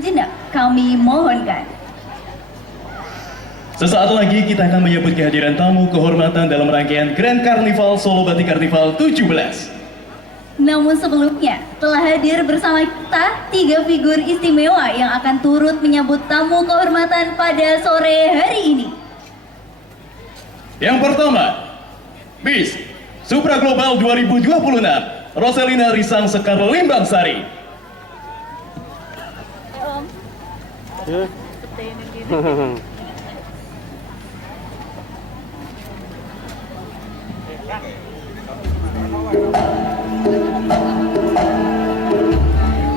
sejenak kami mohonkan. Sesaat lagi kita akan menyambut kehadiran tamu kehormatan dalam rangkaian Grand Carnival Solo Batik Carnival 17. Namun sebelumnya, telah hadir bersama kita 3 figur istimewa yang akan turut menyambut tamu kehormatan pada sore hari ini. Yang pertama, Miss Supra Global 2026, Roselina Risang Sekar Limbang Sari.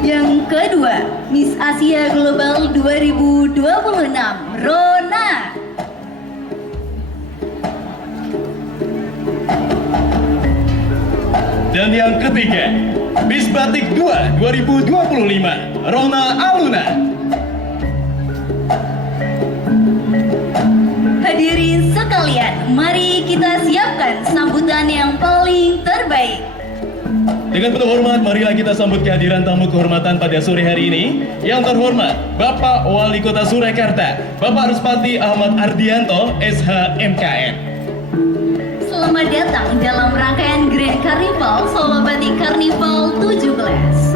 Yang kedua, Miss Asia Global 2026, Rona. Dan yang ketiga, Miss Batik 2 2025, Rona Aluna. Hadirin sekalian, mari kita siapkan sambutan yang paling terbaik. Dengan penuh hormat, marilah kita sambut kehadiran tamu kehormatan pada sore hari ini. Yang terhormat, Bapak Wali Kota Surakarta, Bapak Ruspati Ahmad Ardianto, SH MKN. Selamat datang dalam rangkaian Grand Carnival Solo Batik Carnival 17.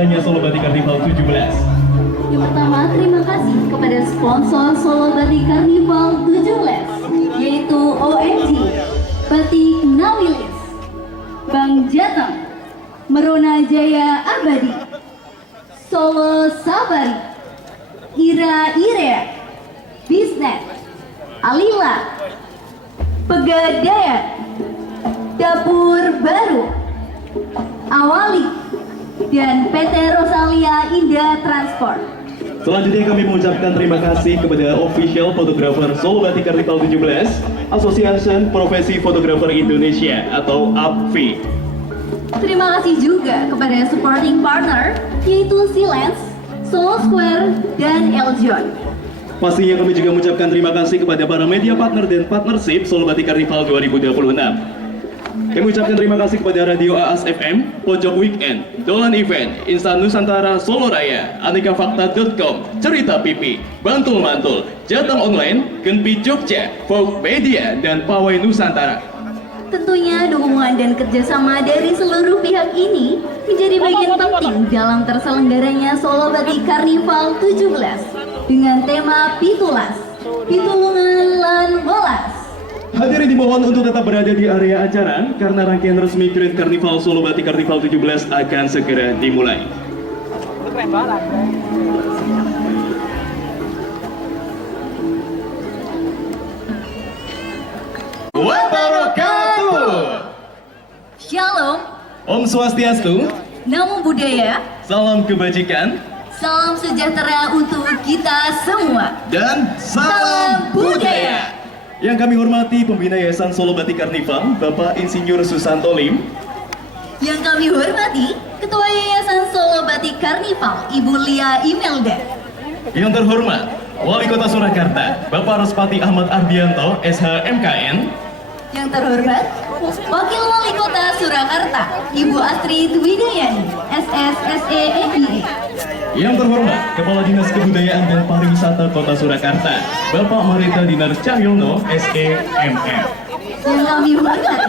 penyelenggaranya Solo Batik Carnival 17. Yang pertama, terima kasih kepada sponsor Solo Batik Carnival 17, yaitu OMG, Batik Nawilis, Bank Jateng, Merona Jaya Abadi, Solo Sabari, Ira Irea, Bisnet, Alila, Pegadaian, Dapur Baru, Awali, dan PT Rosalia Indah Transport. Selanjutnya kami mengucapkan terima kasih kepada official fotografer Solo Batik Carnival 17, Association Profesi Fotografer Indonesia atau APFI. Terima kasih juga kepada supporting partner, yaitu Silence, Solo Square, dan Eljon. Pastinya kami juga mengucapkan terima kasih kepada para media partner dan partnership Solo Batik Carnival 2026. Kami ucapkan terima kasih kepada Radio AAS FM, Pojok Weekend, Dolan Event, Instan Nusantara Solo Raya, AnekaFakta.com, Cerita Pipi, Bantul Mantul, Jateng Online, Genpi Jogja, Vogue Media, dan Pawai Nusantara. Tentunya dukungan dan kerjasama dari seluruh pihak ini menjadi bagian penting dalam terselenggaranya Solo Batik Carnival 17 dengan tema Pitulas, Pitulungan Lan Welas. Hadirin dimohon untuk tetap berada di area acara karena rangkaian resmi Grand Carnival Solo Batik Carnival 17 akan segera dimulai. Wabarakatuh. Shalom, Om Swastiastu, Namo Buddhaya, salam kebajikan, salam sejahtera untuk kita semua. dan salam budaya. Yang kami hormati Pembina Yayasan Solo Batik Carnival, Bapak Insinyur Susanto Lim. Yang kami hormati Ketua Yayasan Solo Batik Carnival, Ibu Lia Imelda. Yang terhormat Wali Kota Surakarta, Bapak Ruspati Ahmad Ardianto, SH MKN. Yang terhormat Wakil Wali Kota Surakarta, Ibu Astrid Widayani, SSSE MBA. Yang terhormat Kepala Dinas Kebudayaan dan Pariwisata Kota Surakarta, Bapak Marita Dinar Cahyono, SEMM. Yang kami hormati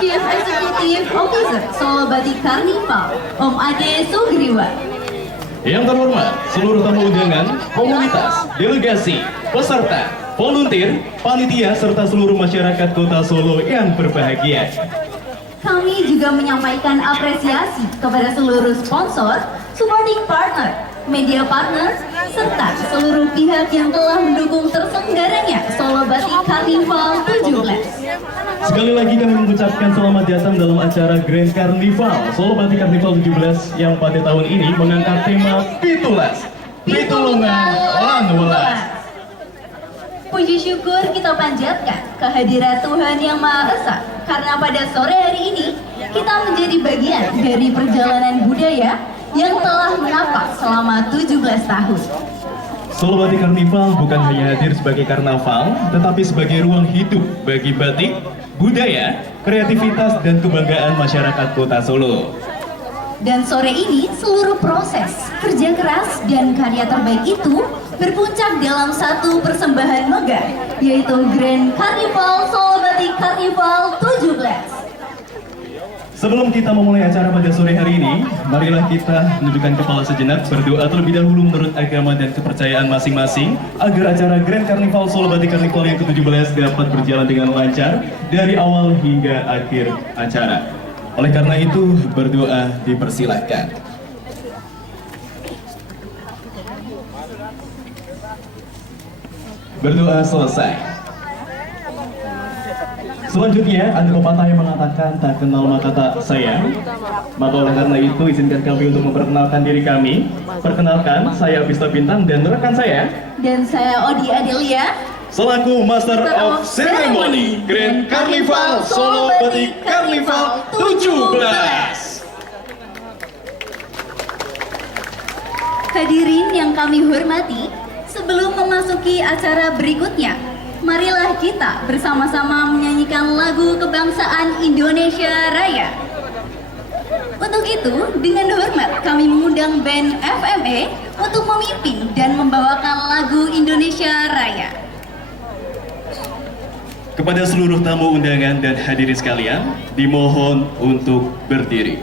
Chief Executive Officer Solo Batik Carnival, Om Ade Sugriwa. Yang terhormat seluruh tamu undangan, komunitas, delegasi, peserta, volunteer, panitia, serta seluruh masyarakat Kota Solo yang berbahagia. Kami juga menyampaikan apresiasi kepada seluruh sponsor, supporting partner, media partner, serta seluruh pihak yang telah mendukung terselenggaranya Solo Batik Carnival 17. Sekali lagi kami mengucapkan selamat datang dalam acara Grand Carnival Solo Batik Carnival 17 yang pada tahun ini mengangkat tema Pitulas, Pitulungan Lan Welas. Puji syukur kita panjatkan kehadirat Tuhan Yang Maha Esa, karena pada sore hari ini kita menjadi bagian dari perjalanan budaya yang telah menapak selama 17 tahun. Solo Batik Carnival bukan hanya hadir sebagai karnaval, tetapi sebagai ruang hidup bagi batik, budaya, kreativitas, dan kebanggaan masyarakat Kota Solo. Dan sore ini seluruh proses, kerja keras, dan karya terbaik itu berpuncak dalam satu persembahan megah, yaitu Grand Carnival Solo Batik Carnival 17. Sebelum kita memulai acara pada sore hari ini, marilah kita menundukkan kepala sejenak, berdoa terlebih dahulu menurut agama dan kepercayaan masing-masing, agar acara Grand Carnival Solo Batik Carnival yang ke-17 dapat berjalan dengan lancar dari awal hingga akhir acara. Oleh karena itu, berdoa dipersilahkan. Berdoa selesai. Selanjutnya, ada pepatah yang mengatakan tak kenal maka tak sayang. Maka oleh karena itu, izinkan kami untuk memperkenalkan diri kami. Perkenalkan, saya Pista Bintang dan rekan saya. Dan saya Odi Adelia, Selaku Master of Ceremony Grand Carnival Solo Batik Carnival 17. hadirin yang kami hormati, sebelum memasuki acara berikutnya, marilah kita bersama-sama menyanyikan lagu kebangsaan Indonesia Raya. Untuk itu, dengan hormat kami mengundang band FME untuk memimpin dan membawakan lagu Indonesia Raya. Kepada seluruh tamu undangan dan hadirin sekalian, dimohon untuk berdiri.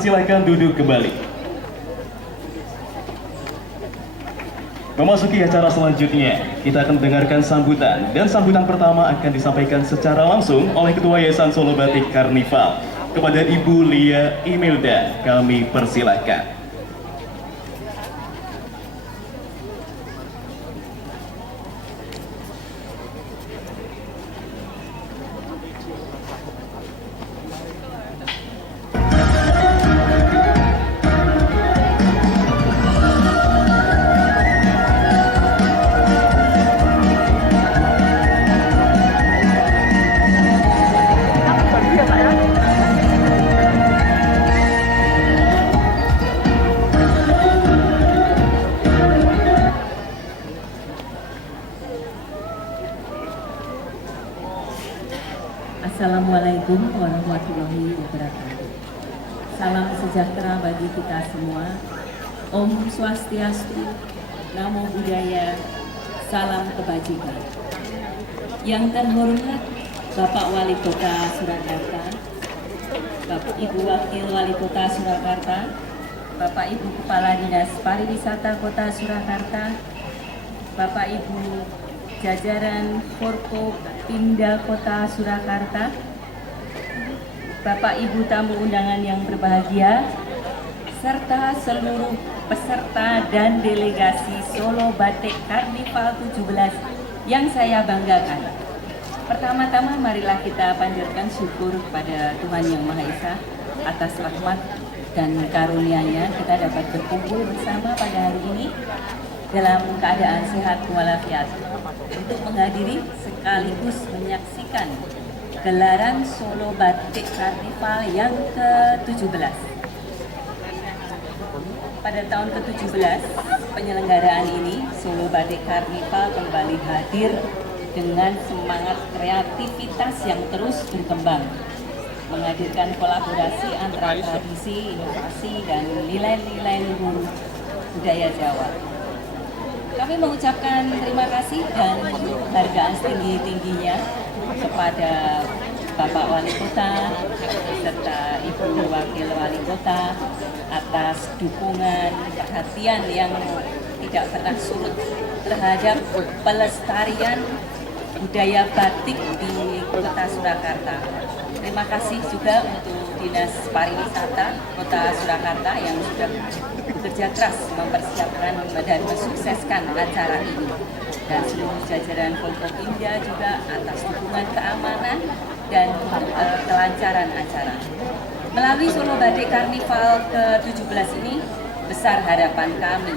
dipersilahkan duduk kembali. Memasuki acara selanjutnya, kita akan mendengarkan sambutan. Dan sambutan pertama akan disampaikan secara langsung oleh Ketua Yayasan Solo Batik Karnival. Kepada Ibu Lia Imelda, kami persilahkan. Assalamualaikum warahmatullahi wabarakatuh. Salam sejahtera bagi kita semua. Om Swastiastu, Namo Buddhaya, salam kebajikan. Yang terhormat Bapak Wali Kota Surakarta, Bapak Ibu Wakil Wali Kota Surakarta, Bapak Ibu Kepala Dinas Pariwisata Kota Surakarta, Bapak Ibu jajaran Forkopimda Kota Surakarta, Bapak Ibu tamu undangan yang berbahagia, serta seluruh peserta dan delegasi Solo Batik Karnival 17 yang saya banggakan. Pertama-tama marilah kita panjatkan syukur kepada Tuhan Yang Maha Esa atas rahmat dan karunia-Nya kita dapat berkumpul bersama pada hari ini dalam keadaan sehat walafiat untuk menghadiri sekaligus menyaksikan gelaran Solo Batik Karnival yang ke-17. Pada tahun ke-17 penyelenggaraan ini, Solo Batik Karnival kembali hadir dengan semangat kreativitas yang terus berkembang, menghadirkan kolaborasi antara tradisi, inovasi, dan nilai-nilai luhur budaya Jawa. Kami mengucapkan terima kasih dan penghargaan setinggi-tingginya kepada Bapak Wali Kota serta Ibu Wakil Wali Kota atas dukungan perhatian yang tidak pernah surut terhadap pelestarian budaya batik di Kota Surakarta. Terima kasih juga untuk Dinas Pariwisata Kota Surakarta yang sudah bekerja keras mempersiapkan dan mensukseskan acara ini, dan seluruh jajaran Forkopimda juga atas dukungan keamanan dan kelancaran acara. Melalui Solo Batik Karnival ke-17 ini, besar harapan kami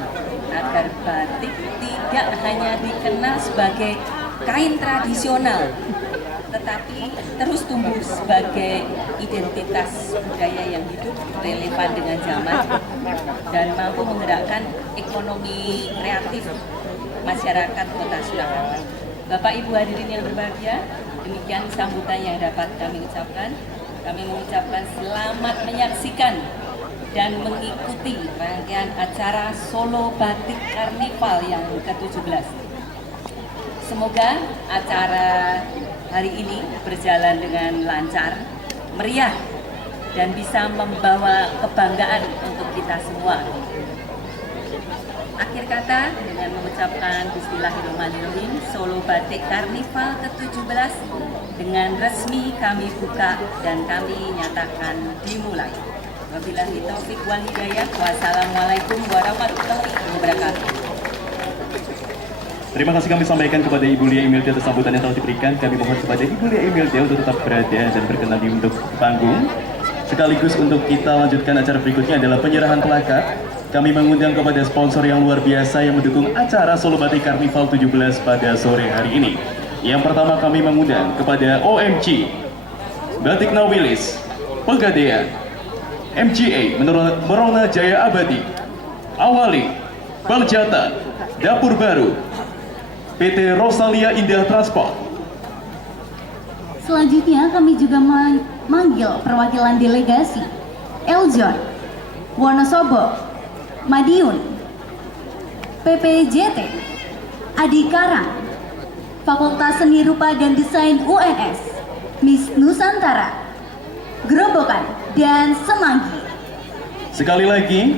agar batik tidak hanya dikenal sebagai kain tradisional, tetapi terus tumbuh sebagai identitas budaya yang hidup, relevan dengan zaman, dan mampu menggerakkan ekonomi kreatif masyarakat Kota Surakarta. Bapak Ibu hadirin yang berbahagia, demikian sambutan yang dapat kami ucapkan. Kami mengucapkan selamat menyaksikan dan mengikuti rangkaian acara Solo Batik Karnival yang ke-17. Semoga acara hari ini berjalan dengan lancar, meriah, dan bisa membawa kebanggaan untuk kita semua. Akhir kata, dengan mengucapkan Bismillahirrahmanirrahim, Solo Batik Karnival ke-17 dengan resmi kami buka dan kami nyatakan dimulai. Wabillahi taufik wal hidayah. Wassalamualaikum warahmatullahi wabarakatuh. Terima kasih kami sampaikan kepada Ibu Lia Imelda atas sambutan yang telah diberikan. Kami mohon kepada Ibu Lia Imelda untuk tetap berada dan berkenan di untuk panggung. Sekaligus untuk kita lanjutkan acara berikutnya adalah penyerahan plakat. Kami mengundang kepada sponsor yang luar biasa yang mendukung acara Solo Batik Karnival 17 pada sore hari ini. Yang pertama kami mengundang kepada OMC, Batik Nawilis, Pegadaian, MGA Merona Jaya Abadi, Awali, Bank Jata, Dapur Baru, PT Rosalia Indah Transport. Selanjutnya kami juga memanggil perwakilan delegasi Eljon, Wonosobo, Madiun, PPJT, Adikarang, Fakultas Seni Rupa dan Desain UNS, Miss Nusantara, Gerobokan, dan Semanggi. Sekali lagi,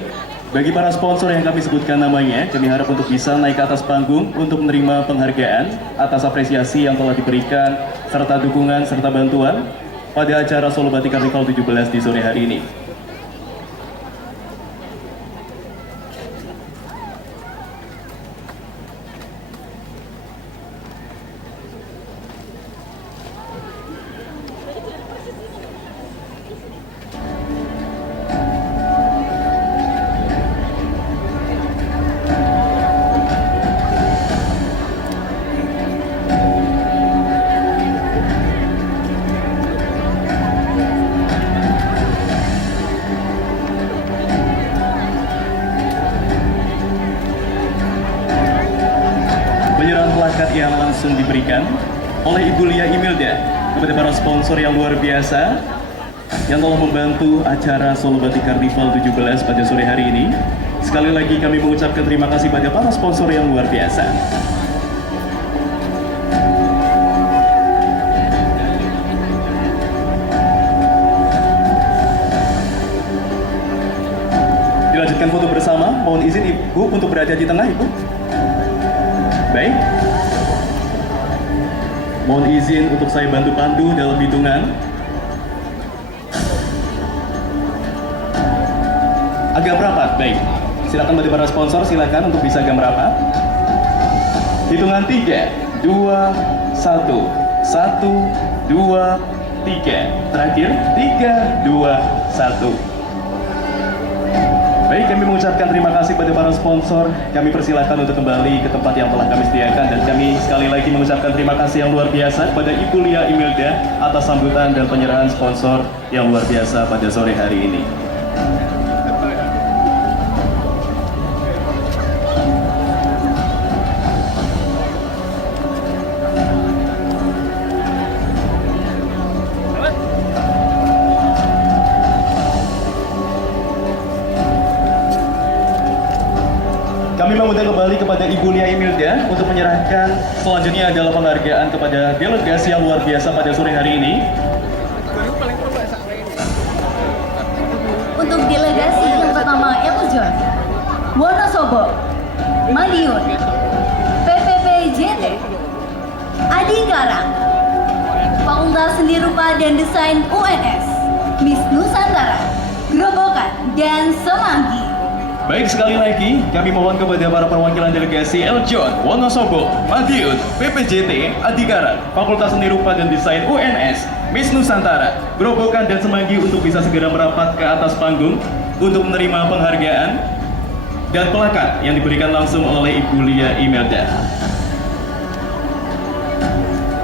bagi para sponsor yang kami sebutkan namanya, kami harap untuk bisa naik ke atas panggung untuk menerima penghargaan atas apresiasi yang telah diberikan serta dukungan serta bantuan pada acara Solo Batik Carnival 17 di sore hari ini. Plakat yang langsung diberikan oleh Ibu Lia Imelda kepada para sponsor yang luar biasa yang telah membantu acara Solo Batik Carnival 17 pada sore hari ini. Sekali lagi kami mengucapkan terima kasih pada para sponsor yang luar biasa. Dilanjutkan foto bersama, mohon izin Ibu untuk berada di tengah, Ibu. Baik, mohon izin untuk saya bantu pandu dalam hitungan. Agak merapat, baik. Silakan bagi para sponsor, silakan untuk bisa agak merapat. Hitungan 3, 2, 1, 1, 2, 3. Terakhir, 3, 2, 1. Baik, kami mengucapkan terima kasih pada para sponsor. Kami persilakan untuk kembali ke tempat yang telah kami sediakan. Dan kami sekali lagi mengucapkan terima kasih yang luar biasa kepada Ibu Lia Imelda atas sambutan dan penyerahan sponsor yang luar biasa pada sore hari ini. Kami mengundang kembali kepada Ibu Lia Imelda untuk menyerahkan selanjutnya adalah penghargaan kepada delegasi yang luar biasa pada sore hari ini. Untuk delegasi yang pertama Eljon, Wonosobo, Madiun, PPPJT, Adi Karang, Fakultas Seni Rupa dan Desain UNS, Miss Nusantara, Grobogan, dan Semanggi. Baik, sekali lagi kami mohon kepada para perwakilan delegasi Eljon, Wonosobo, Madiun, PPJT, Adikarang, Fakultas Seni Rupa dan Desain UNS, Miss Nusantara, Grobogan dan Semanggi untuk bisa segera merapat ke atas panggung untuk menerima penghargaan dan plakat yang diberikan langsung oleh Ibu Lia Imelda.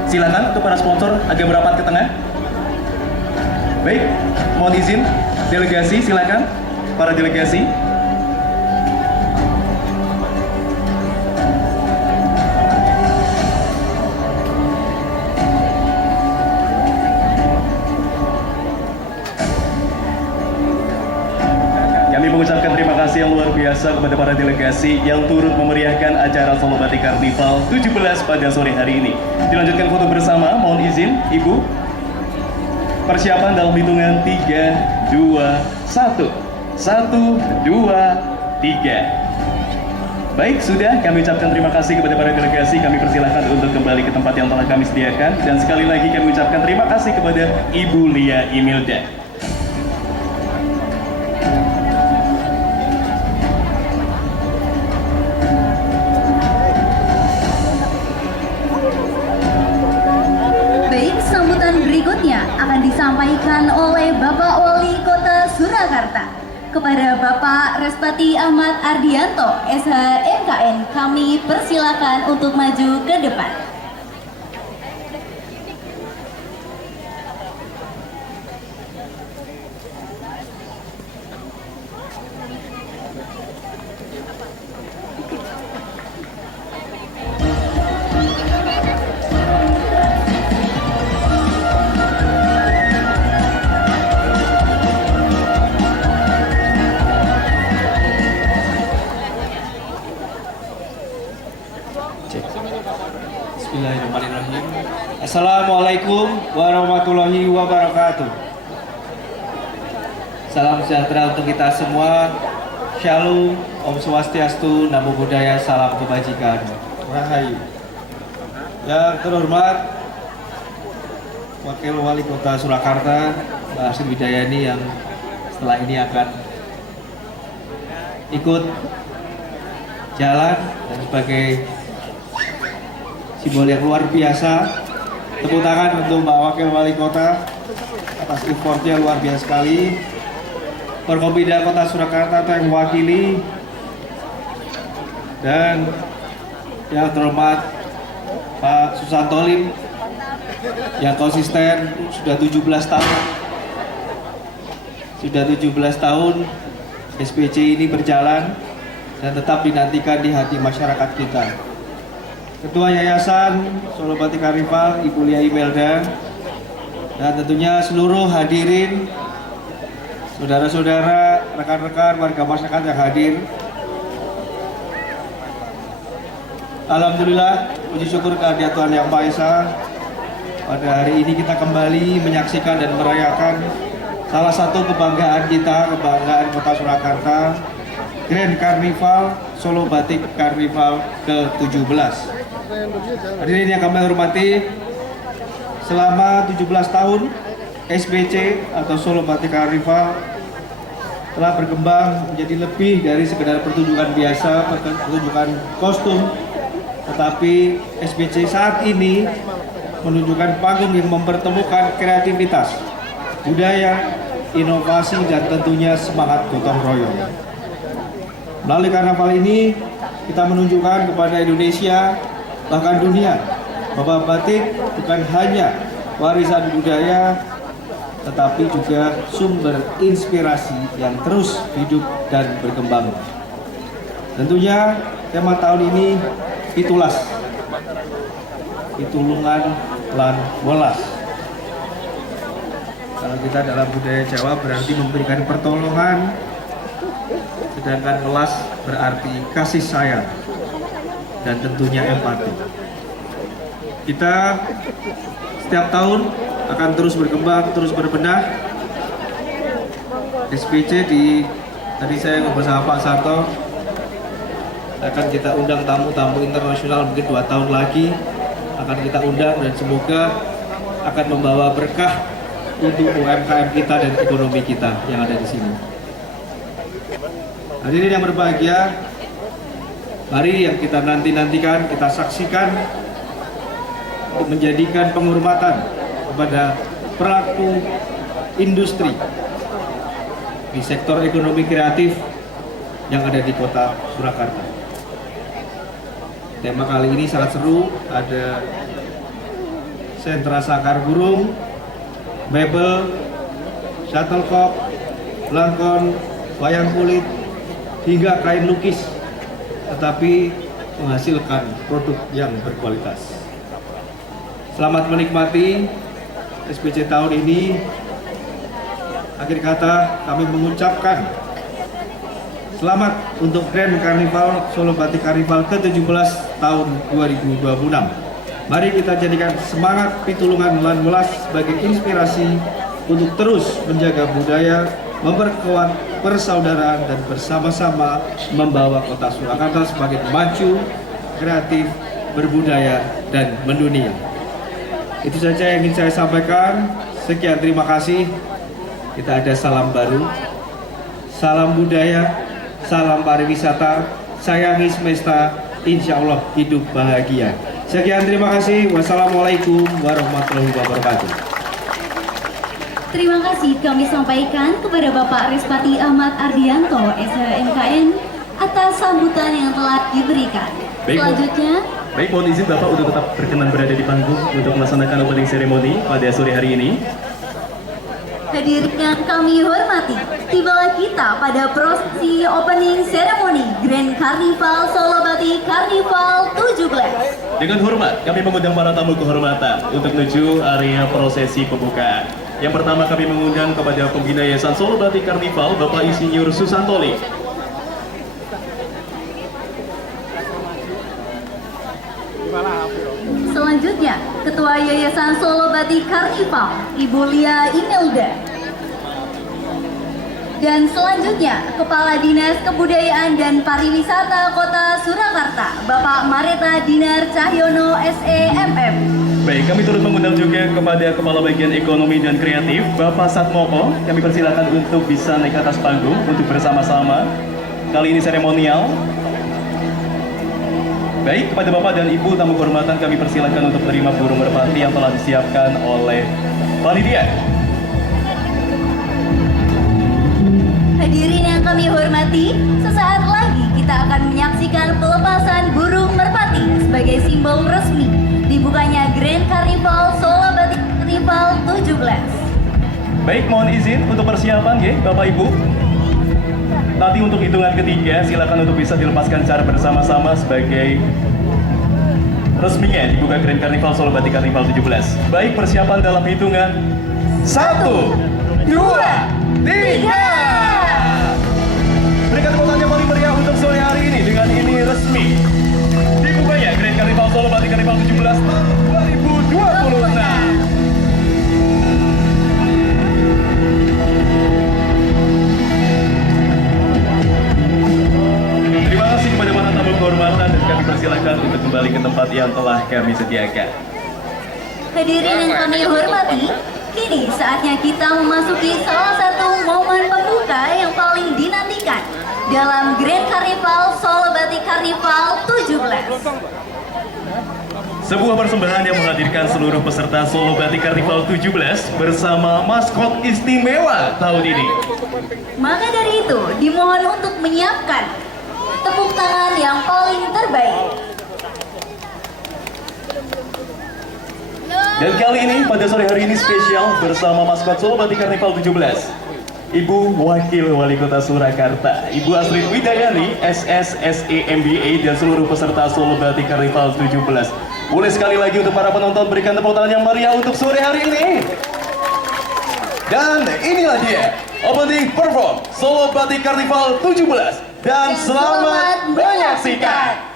Silakan untuk para sponsor agak merapat ke tengah. Baik, mohon izin delegasi, silakan para delegasi. Kami mengucapkan terima kasih yang luar biasa kepada para delegasi yang turut memeriahkan acara Solo Batik Carnival 17 pada sore hari ini. Dilanjutkan foto bersama, mohon izin Ibu. Persiapan dalam hitungan 3, 2, 1. 1, 2, 3. Baik, sudah kami ucapkan terima kasih kepada para delegasi. Kami persilahkan untuk kembali ke tempat yang telah kami sediakan. Dan sekali lagi kami ucapkan terima kasih kepada Ibu Lia Imelda. Berikutnya akan disampaikan oleh Bapak Wali Kota Surakarta kepada Bapak Respati Ahmad Ardianto, SHMKN. Kami persilakan untuk maju ke depan. Bismillahirrahmanirrahim. Assalamualaikum warahmatullahi wabarakatuh. Salam sejahtera untuk kita semua. Shalom, Om Swastiastu, Namo Buddhaya, salam kebajikan. Rahayu. Yang terhormat Wakil Wali Kota Surakarta, Mbak Asri Widayani, yang setelah ini akan ikut jalan dan sebagai simbol yang luar biasa. Tepuk tangan untuk Mbak Wakil Wali Kota atas effortnya luar biasa sekali. Forkompinda Kota Surakarta yang mewakili, dan yang terhormat Pak Susanto Lim yang konsisten sudah 17 tahun. Sudah 17 tahun SPC ini berjalan dan tetap dinantikan di hati masyarakat kita. Ketua Yayasan Solo Batik Karnival, Ibu Lia Imelda, dan tentunya seluruh hadirin, saudara-saudara, rekan-rekan warga masyarakat yang hadir. Alhamdulillah, puji syukur kehadirat Tuhan Yang Maha Esa. Pada hari ini kita kembali menyaksikan dan merayakan salah satu kebanggaan kita, kebanggaan Kota Surakarta, Grand Carnival Solo Batik Carnival ke-17. Hadirin yang kami hormati, selama 17 tahun SBC atau Solo Batik Carnival telah berkembang menjadi lebih dari sekedar pertunjukan biasa, pertunjukan kostum, tetapi SBC saat ini menunjukkan panggung yang mempertemukan kreativitas, budaya, inovasi, dan tentunya semangat gotong royong. Melalui karnaval ini kita menunjukkan kepada Indonesia, bahkan dunia, bahwa batik bukan hanya warisan budaya, tetapi juga sumber inspirasi yang terus hidup dan berkembang. Tentunya tema tahun ini pitulas, pitulungan lan welas. Kalau kita dalam budaya Jawa berarti memberikan pertolongan, sedangkan welas berarti kasih sayang dan tentunya empati. Kita setiap tahun akan terus berkembang, terus berbenah. SPC tadi saya ngobrol sama Pak Santo, akan kita undang tamu-tamu internasional mungkin 2 tahun lagi akan kita undang, dan semoga akan membawa berkah untuk UMKM kita dan ekonomi kita yang ada di sini. Hadirin yang berbahagia, mari yang kita nantikan, kita saksikan untuk menjadikan penghormatan kepada pelaku industri di sektor ekonomi kreatif yang ada di Kota Surakarta. Tema kali ini sangat seru, ada sentra sakar burung, mebel, shuttlecock, belangkon, wayang kulit, hingga kain lukis, tetapi menghasilkan produk yang berkualitas. Selamat menikmati SPC tahun ini. Akhir kata kami mengucapkan selamat untuk Grand Carnival Solo Batik Carnival ke-17 tahun 2026. Mari kita jadikan semangat pitulungan lan welas sebagai inspirasi untuk terus menjaga budaya, memperkuat persaudaraan, dan bersama-sama membawa Kota Surakarta semakin maju, kreatif, berbudaya, dan mendunia. Itu saja yang ingin saya sampaikan. Sekian, terima kasih. Kita ada salam baru, salam budaya, salam pariwisata, sayangi semesta, insya Allah hidup bahagia. Sekian, terima kasih. Wassalamualaikum warahmatullahi wabarakatuh. Terima kasih kami sampaikan kepada Bapak Respati Ahmad Ardianto, SHMKN, atas sambutan yang telah diberikan. Selanjutnya, baik, mohon izin Bapak untuk tetap berkenan berada di panggung untuk melaksanakan opening ceremony pada sore hari ini. hadirin yang kami hormati, tibalah kita pada prosesi opening ceremony Grand Carnival Solo Batik Carnival 17. Dengan hormat, kami mengundang para tamu kehormatan untuk menuju area prosesi pembukaan. Yang pertama kami mengundang kepada Pembina Yayasan Solo Batik Carnival, Bapak Insinyur Susanto Lim. Selanjutnya, Ketua Yayasan Solo Batik Carnival, Ibu Lia Imelda. Dan selanjutnya, Kepala Dinas Kebudayaan dan Pariwisata Kota Surakarta, Bapak Mareta Dinar Cahyono SEMM. Baik, kami turut mengundang juga kepada Kepala Bagian Ekonomi dan Kreatif, Bapak Satmoko. Kami persilakan untuk bisa naik ke atas panggung untuk bersama-sama. Kali ini seremonial. Baik, kepada Bapak dan Ibu tamu kehormatan kami persilakan untuk menerima burung merpati yang telah disiapkan oleh panitia. Hadirin yang kami hormati, sesaat lagi kita akan menyaksikan pelepasan burung merpati sebagai simbol resmi dibukanya Grand Carnival Solo Batik Carnival 17. Baik, mohon izin untuk persiapan ya, Bapak Ibu. Nanti untuk hitungan ketiga, silakan untuk bisa dilepaskan secara bersama-sama sebagai resminya dibuka Grand Carnival Solo Batik Carnival 17. Baik, persiapan dalam hitungan 1, 2, 3. Berikan tepuk tangan yang paling meriah untuk sore hari ini. Dengan ini resmi dibukanya Grand Carnival Solo Batik Carnival 17 tahun 2026. Terima kasih kepada para tamu kehormatan dan kami persilakan untuk kembali ke tempat yang telah kami sediakan. Hadirin yang kami hormati, kini saatnya kita memasuki salah satu momen pembuka yang paling dinantikan dalam Grand Carnival Solo Batik Carnival 17. Sebuah persembahan yang menghadirkan seluruh peserta Solo Batik Carnival 17 bersama maskot istimewa tahun ini. Maka dari itu, dimohon untuk menyiapkan tepuk tangan yang paling terbaik. Dan kali ini pada sore hari ini spesial bersama maskot Solo Batik Carnival 17. Ibu Wakil Wali Kota Surakarta, Ibu Astrid Widayani, SSSE MBA dan seluruh peserta Solo Batik Carnival 17. Boleh sekali lagi untuk para penonton berikan tepuk tangan yang meriah untuk sore hari ini. Dan inilah dia, opening perform Solo Batik Carnival 17. Dan selamat menyaksikan.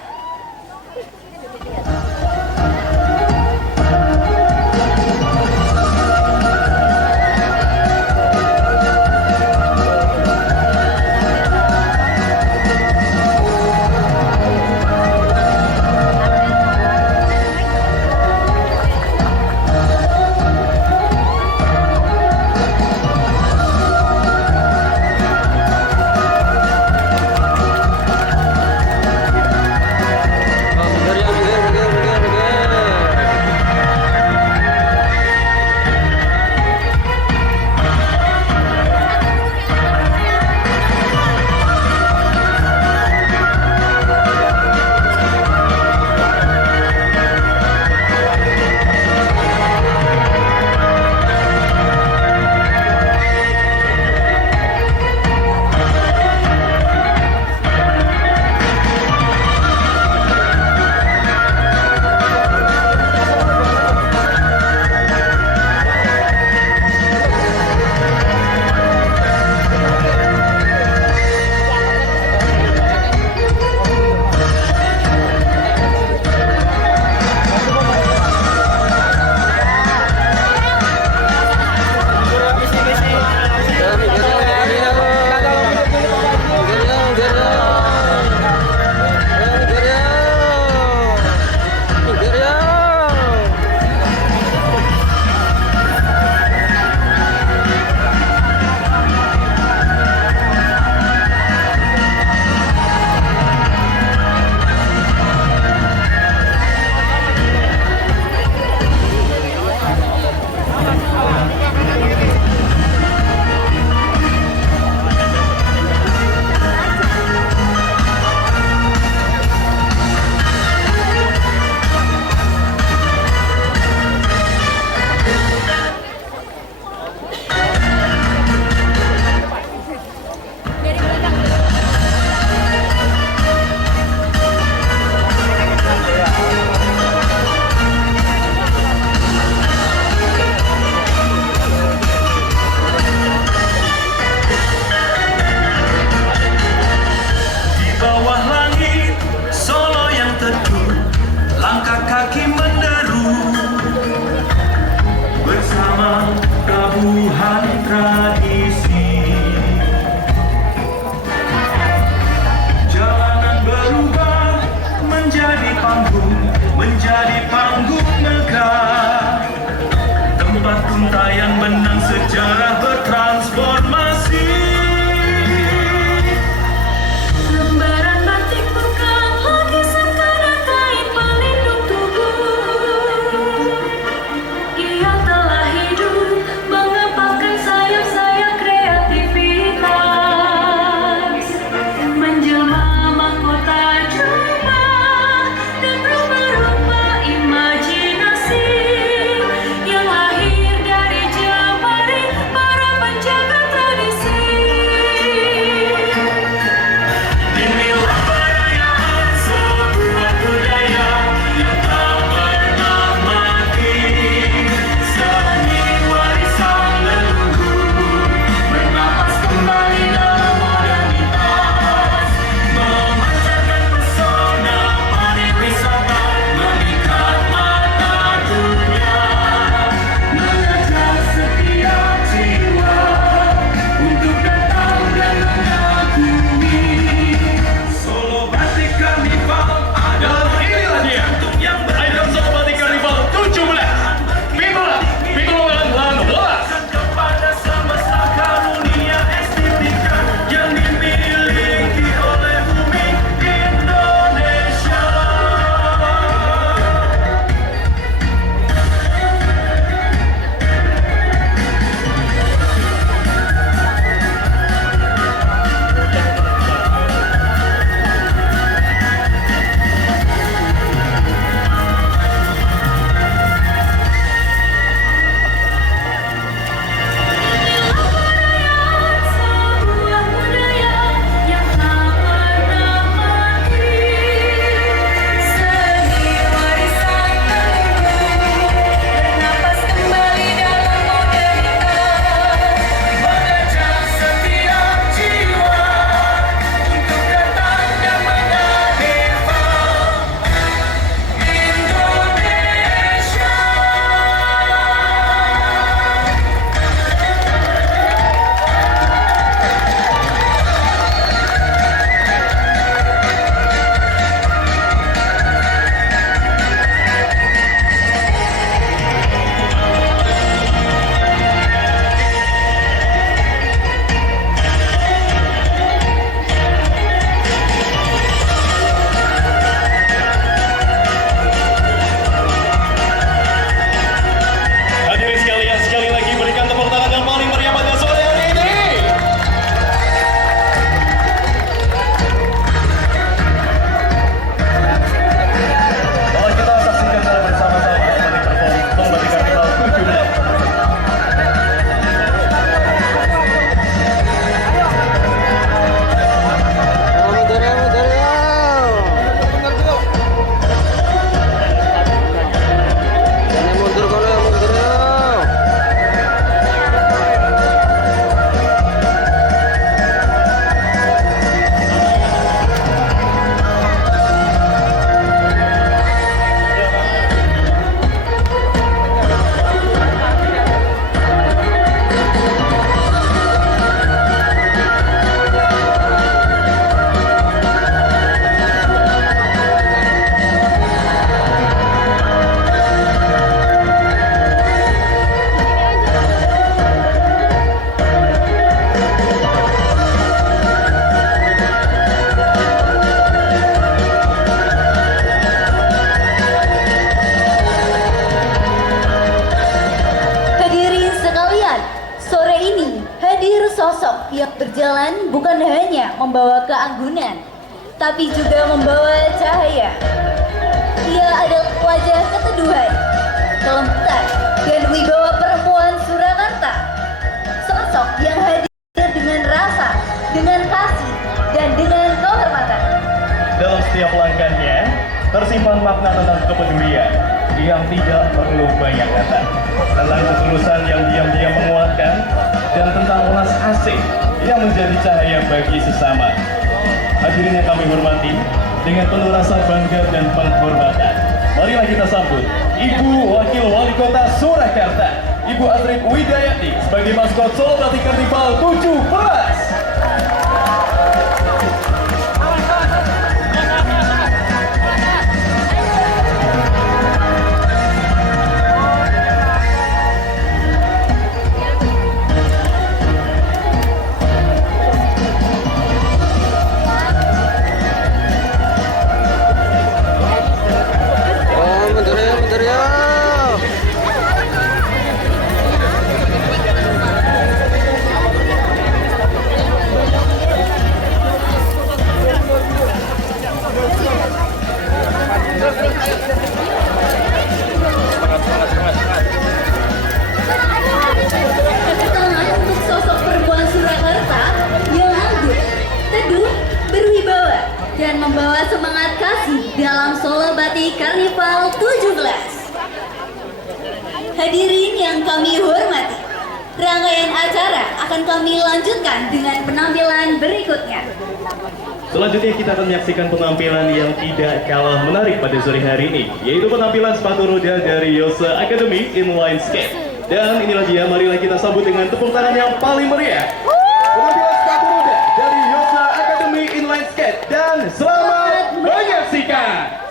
menjadi panggung megah, tempat untayan benang sejarah bertransformasi. Lembaran batik bukan lagi sekadar kain pelindung tubuh. Ia telah hidup mengepakkan sayap-sayap kreativitas, menjelma mahkota jumlah dan rupa-rupa imajinasi yang lahir dari jemari para penjaga tradisi. Inilah perayaan sebuah budaya yang tak pernah mati, seni warisan leluhur bernapas kembali dalam modernitas, memancarkan pesona pariwisata, memikat mata dunia, mengajak setiap jiwa untuk datang dan mengagumi. Solo Batik Karnival adalah Inilah dia, yang Idol Solo Batik Karnival 17. Pikulan lan bola. kepada semesta karunia estetika yang dimiliki oleh bumi Indonesia. Sebuah budaya yang tak pernah mati, seni warisan leluhur bernapas kembali dalam modernitas, Mengajak setiap jiwa untuk datang dan mengadili Indonesia. Hadirin sekalian, sekali lagi berikan tepuk tangan yang paling meriah pada sore hari ini. Mari kita saksikan secara bersama-sama Batik Perform Solo Batik Karnival 17. Hadirin sekalian, sore ini hadir sosok yang berjalan bukan hanya membawa keanggunan, tapi juga membawa cahaya. Ia adalah wajah keteduhan, kelembutan, dan wibawa perempuan Surakarta. Sosok yang hadir dengan rasa, dengan kasih, dan dengan kehormatan. Dalam setiap langkahnya tersimpan makna tentang kepedulian yang tidak perlu banyak kata, tentang ketulusan yang diam-diam menguatkan, dan tentang welas asih yang menjadi cahaya bagi sesama. Hadirin yang kami hormati, dengan penuh rasa bangga dan penghormatan, marilah kita sambut Ibu Wakil Wali Kota Surakarta, Ibu Astrid Widayati sebagai maskot Solo Batik Karnival 17. Batik Karnival 17. Hadirin yang kami hormati, rangkaian acara akan kami lanjutkan dengan penampilan berikutnya. Selanjutnya kita akan menyaksikan penampilan yang tidak kalah menarik pada sore hari ini, yaitu penampilan sepatu roda dari Yosa Academy Inline Skate. Dan inilah dia, marilah kita sambut dengan tepuk tangan yang paling meriah. Penampilan sepatu roda dari Yosa Academy Inline Skate, dan selamat menyaksikan.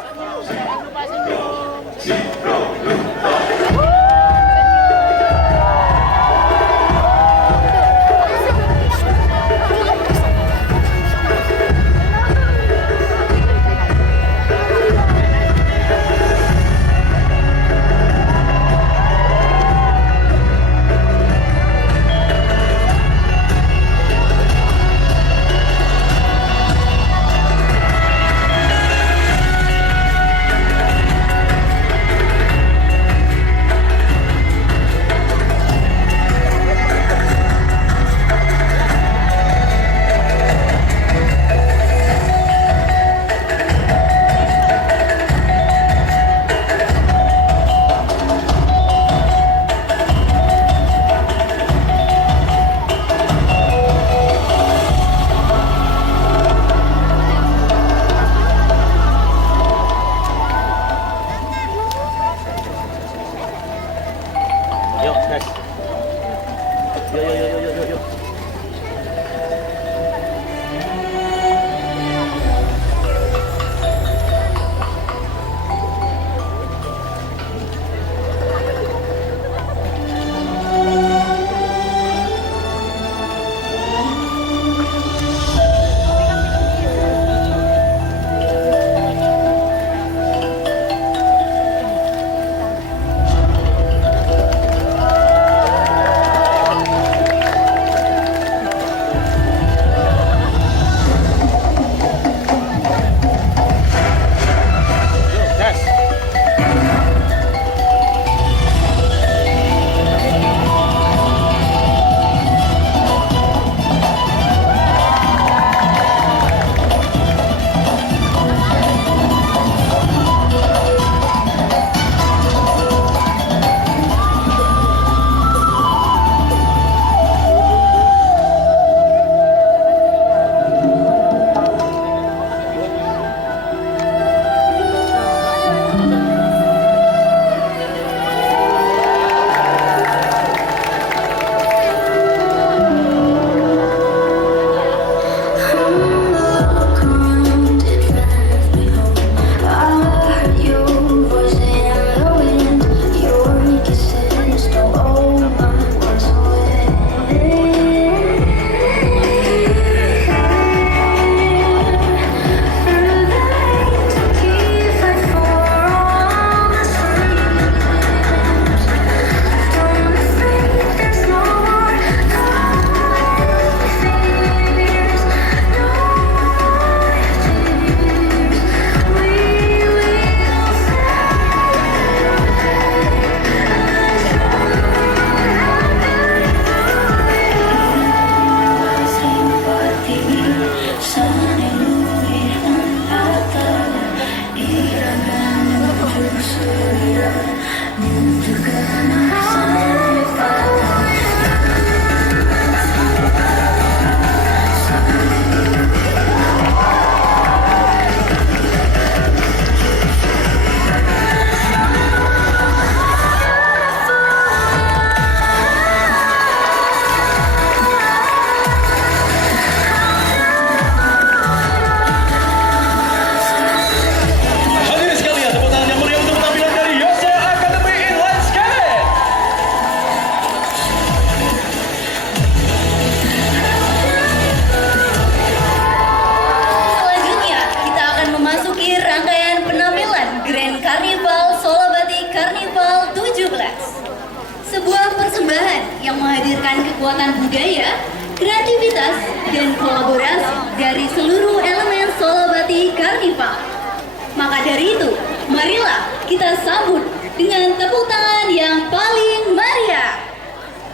yang menghadirkan kekuatan budaya, kreativitas, dan kolaborasi dari seluruh elemen Solo Batik Karnival. Maka dari itu, marilah kita sambut dengan tepuk tangan yang paling meriah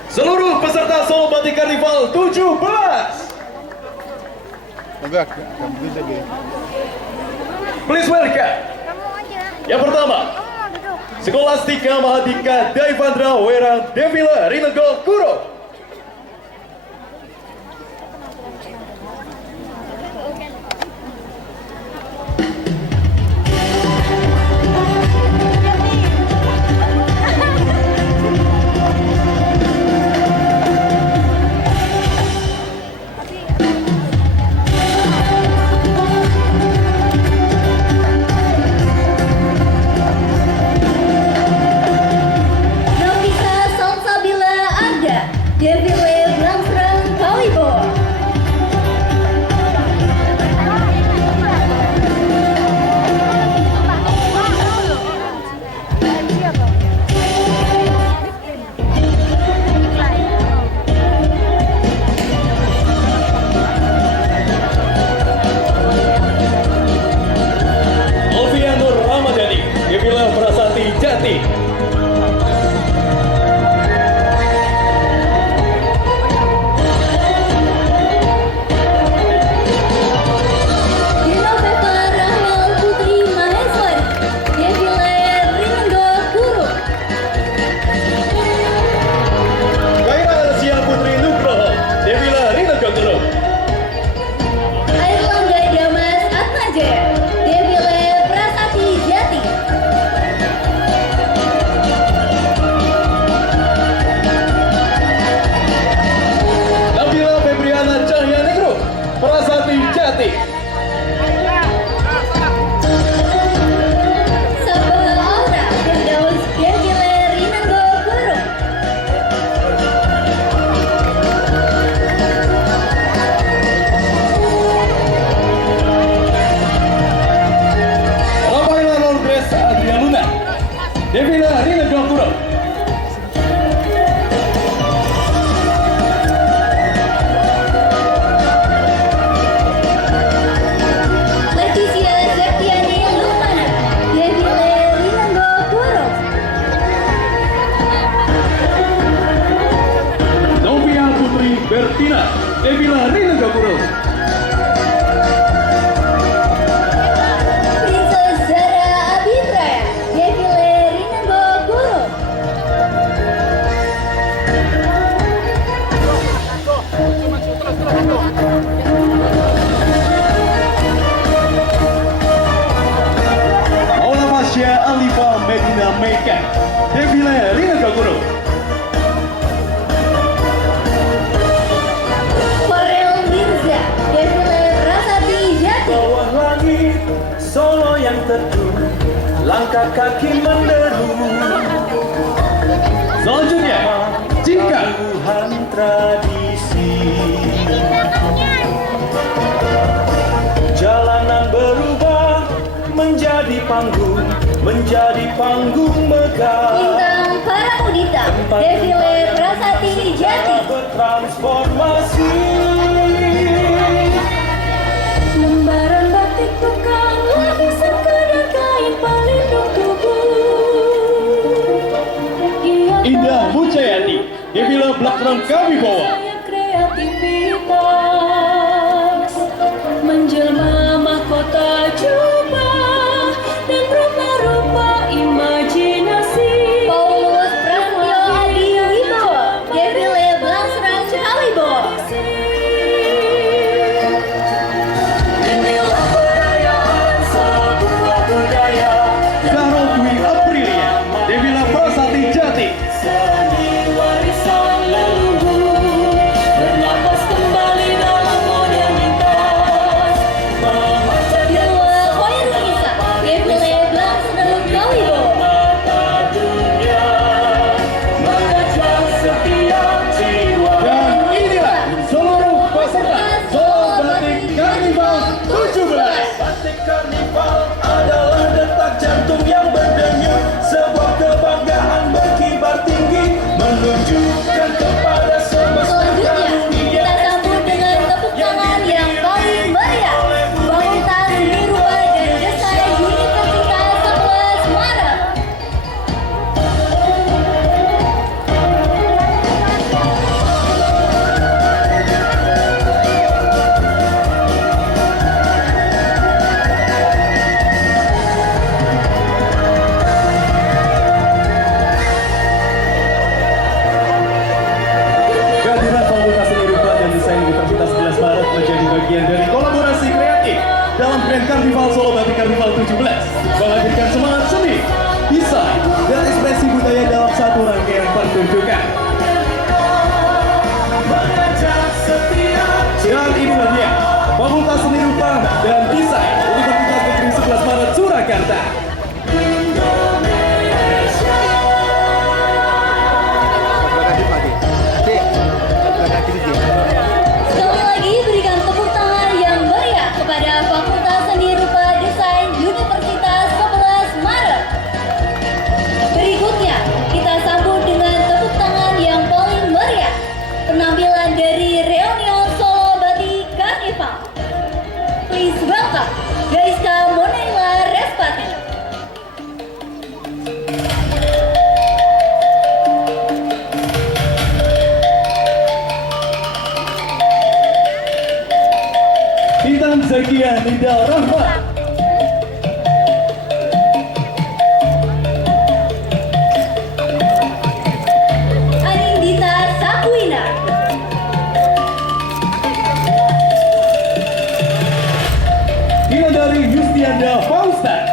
seluruh peserta Solo Batik Karnival 17. Please welcome Yang pertama, Skolastika Mahadika Daivandra Werang Devila Rinenggo Kuro. Novita Salsabila Arda, Devile Blangsrang Kalibo. Novia Nur Ramadhani, Devila Prasati Jati. Genoveva Rahel Putri Maheswari, Devile Rinenggo Kuro. Kaira Arsia Putri Nugroho, Devila Rinenggo Kuro. Airlangga Damas Atmajaya, Devile Prasati Jati. Nabila Febriana Cahya Negro, Prasati Jati. Sabah Aura, Firdaus Devile Rinenggo Kuro. Rafaela Lourdes Adria Luna, Devila Rinenggo Kuro. Leticia Septiani Lumana, Devile Rinenggo Kuro. Novia Putri Bertina, Devila Rinenggo Kuro. Princess Zara Abitraya, Devile Rinenggo Kuro. Maula Masya Alifa Medina Meka, Devila Rinenggo Kuro. Farel Mirza, Devile Prasati Jati. Bawah langit Solo yang teduh, langkah kaki menderu. Selanjutnya, Jika Tuhan tradisi, jalanan berubah menjadi panggung megah. Bintang Paramudita, Devile Prasati Jati. Bertransformasi. Lembaran batik bukan lagi sekedar kain pelindung tubuh. Ia Indah Mucayati, Devila Blakrang Kawibawa. saya kreativitas menjelma mahkota jubah dan rupa-rupa imajinasi. Paulus Prasetyo Adi Wibowo, Devile Blangsrang Kalibo. Inilah perayaan sebuah budaya, Zahro Dwi Aprilia, Devila Prasati Jati. seni warisan leluhur. satu rangkaian pertunjukan. Dan inilah dia, Fakultas Seni Rupa dan Desain Universitas Negeri 11 Maret Surakarta. Sekali lagi berikan tepuk tangan yang meriah kepada Fakultas Seni Rupa Desain Universitas 11 Maret. Berikutnya kita sambut dengan tepuk tangan yang paling meriah penampilan dari Reunion Solo Batik Carnival. Please welcome Gaiska Monaila Respati. Intan Zakia Nida Rahmat. Anindita Sakwina. Dari Yustianda Fausta.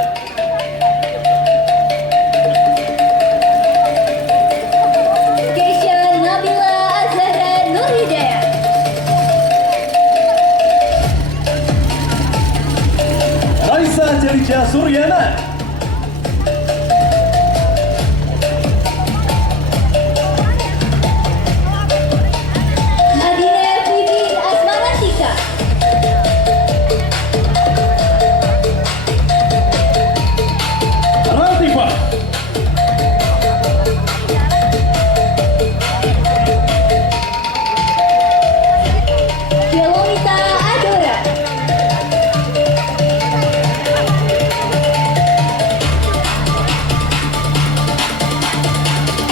Keisha Nabila Azhara Nurhidayat. Raisa Jelija Suryana. Nadine Fidin Asmanatika. Ratifa. Yelomita Adora.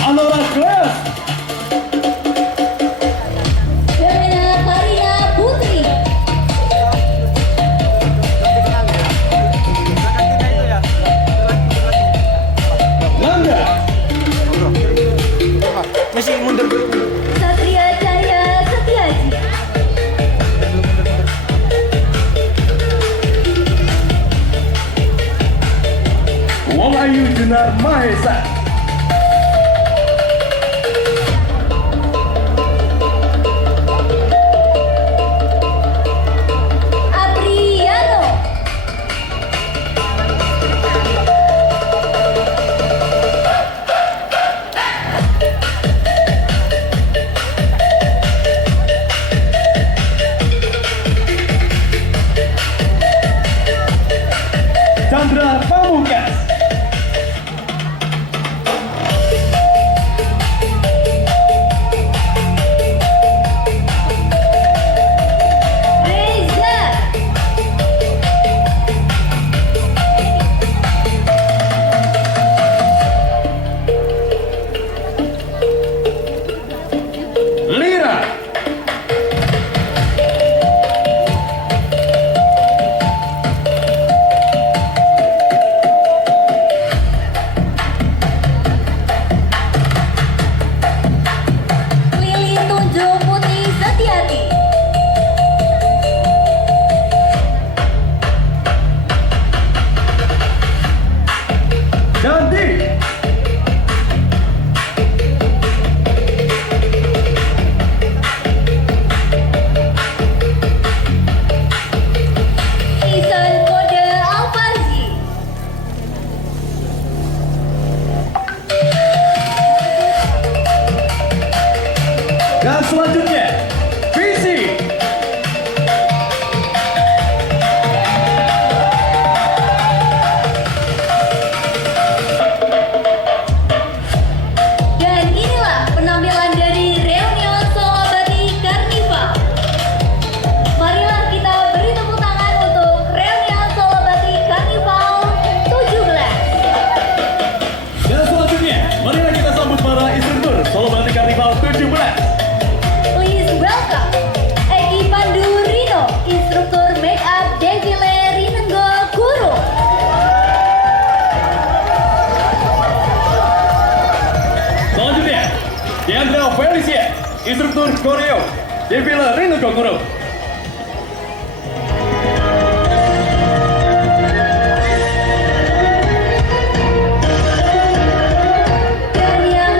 Alora Glass. Verena Karina Putri. Nanda. Satria Cahya Setiaji. Wong Ayu Junar Mahesa. Apriano. Chandra Pamungkas. Reza. Lira. Lili Tunjung Putri Setiati. Janti. Isan Kode Alfarzi. Dan selanjutnya, Visi. Dan inilah penampilan dari Reunion Solo Batik Carnival. Marilah kita beri tepuk tangan untuk Reunion Solo Batik Carnival 17. Dan selanjutnya, marilah kita sambut para instruktur Solo Batik Carnival 17. Please welcome Eki Pandu Rino, instruktur make up Defile Rinenggo Guru. Selanjutnya, Diandra Felicia, instruktur koreo Devila Rino Guru. Dan yang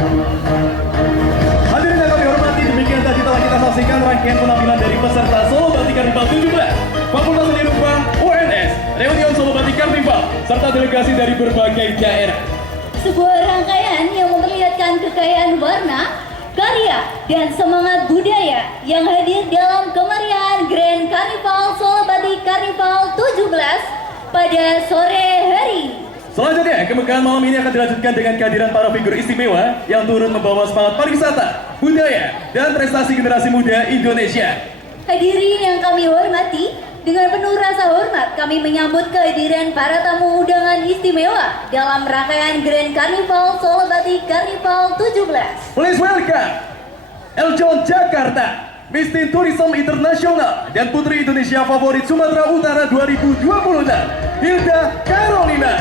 Hadirin yang kami hormati, demikian tadi telah kita saksikan rangkaian penampilan dari peserta Solo Batik Karnival 17, Fakultas Seni Rupa UNS, Reunion Solo Batik Karnival, serta delegasi dari berbagai daerah. Sebuah rangkaian yang memperlihatkan kekayaan warna, karya, dan semangat budaya yang hadir dalam kemeriahan Grand Carnival Solo Batik Karnival 17 pada sore hari ini. Selanjutnya, kemegahan malam ini akan dilanjutkan dengan kehadiran para figur istimewa yang turut membawa semangat pariwisata, budaya, dan prestasi generasi muda Indonesia. Hadirin yang kami hormati, dengan penuh rasa hormat kami menyambut kehadiran para tamu undangan istimewa dalam rangkaian Grand Carnival Solo Batik Karnival 17. Please welcome Eljon Jakarta, Miss Teen Tourism Internasional dan Putri Indonesia Favorit Sumatera Utara 2026, Hilda Carolina.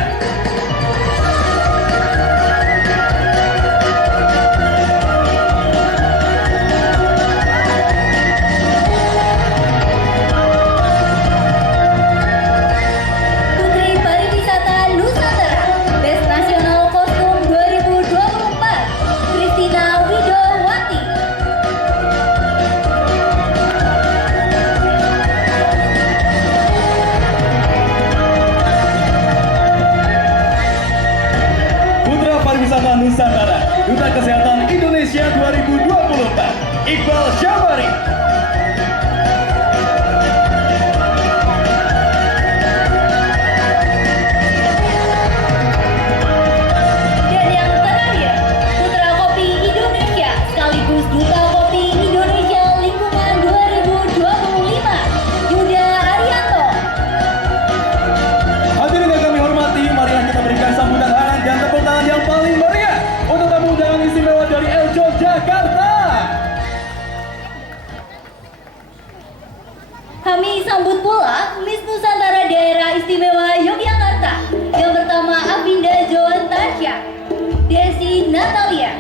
Putri Pariwisata Nusantara, Best Nasional Kostum 2024, Christina Widowati. Putra Pariwisata Nusantara, Duta Kesehatan Indonesia 2024, Iqbal Jabari. Dan yang terakhir, Putra Kopi Indonesia sekaligus Duta Kopi Indonesia Lingkungan 2025, Yuda Arianto. Hadirin yang kami hormati, marilah kita berikan sambutan hangat dan tepuk tangan yang paling meriah untuk tamu undangan istimewa dari Eljon Jakarta. Kami sambut pula Miss Nusantara Daerah Istimewa Yogyakarta. Yang pertama Abinda Joan Tasya, Desi Natalia.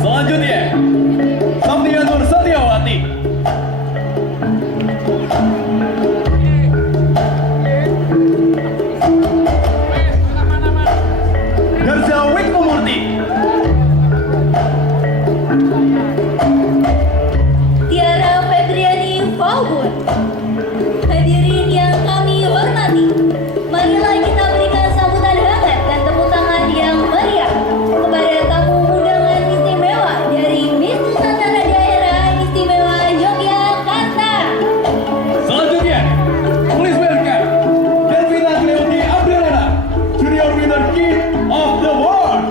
Selanjutnya, Samtia Nur Setiawati. Garza Wikmumurti. Tiara Febriani Faubun. Hadirin yang kami hormati, marilah kita berikan sambutan hangat dan tepuk tangan yang meriah kepada tamu undangan istimewa dari Miss Nusantara Daerah Istimewa Yogyakarta. Selanjutnya, please welcome Delvina Cleoti Abriana, Junior Winner Kid of the World.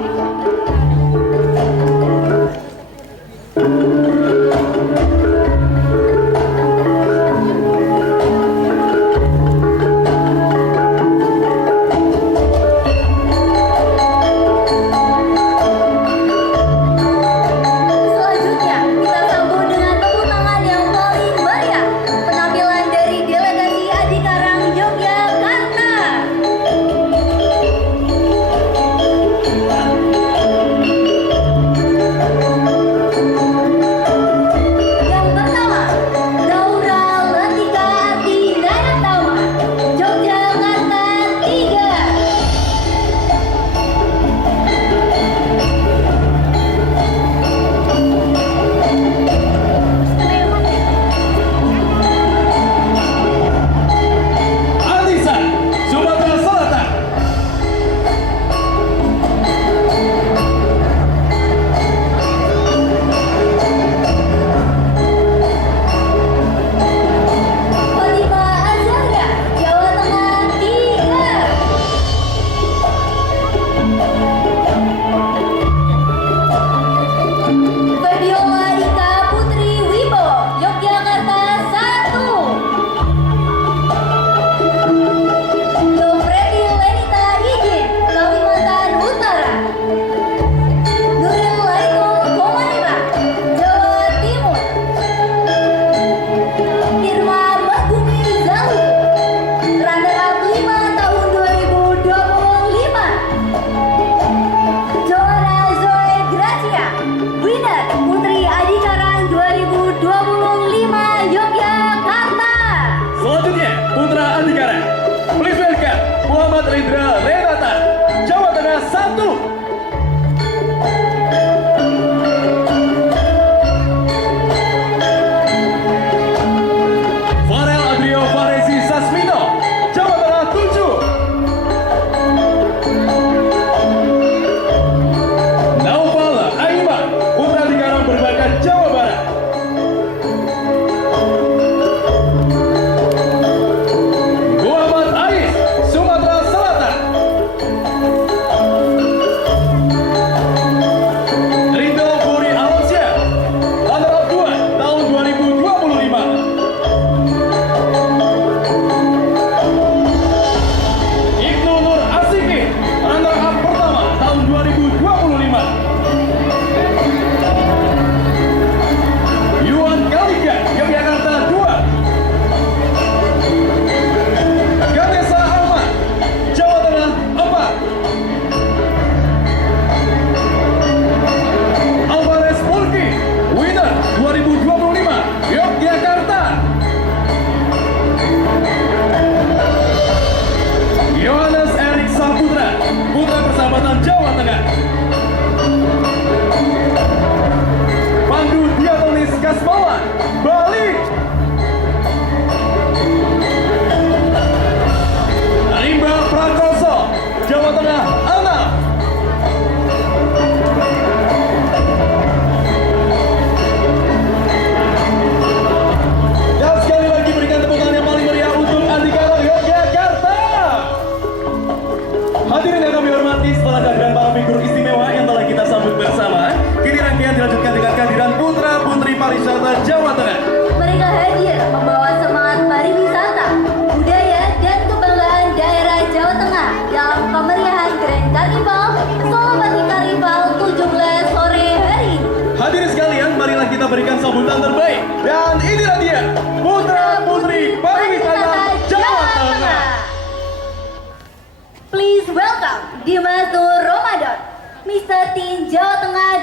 Jatim Jawa Tengah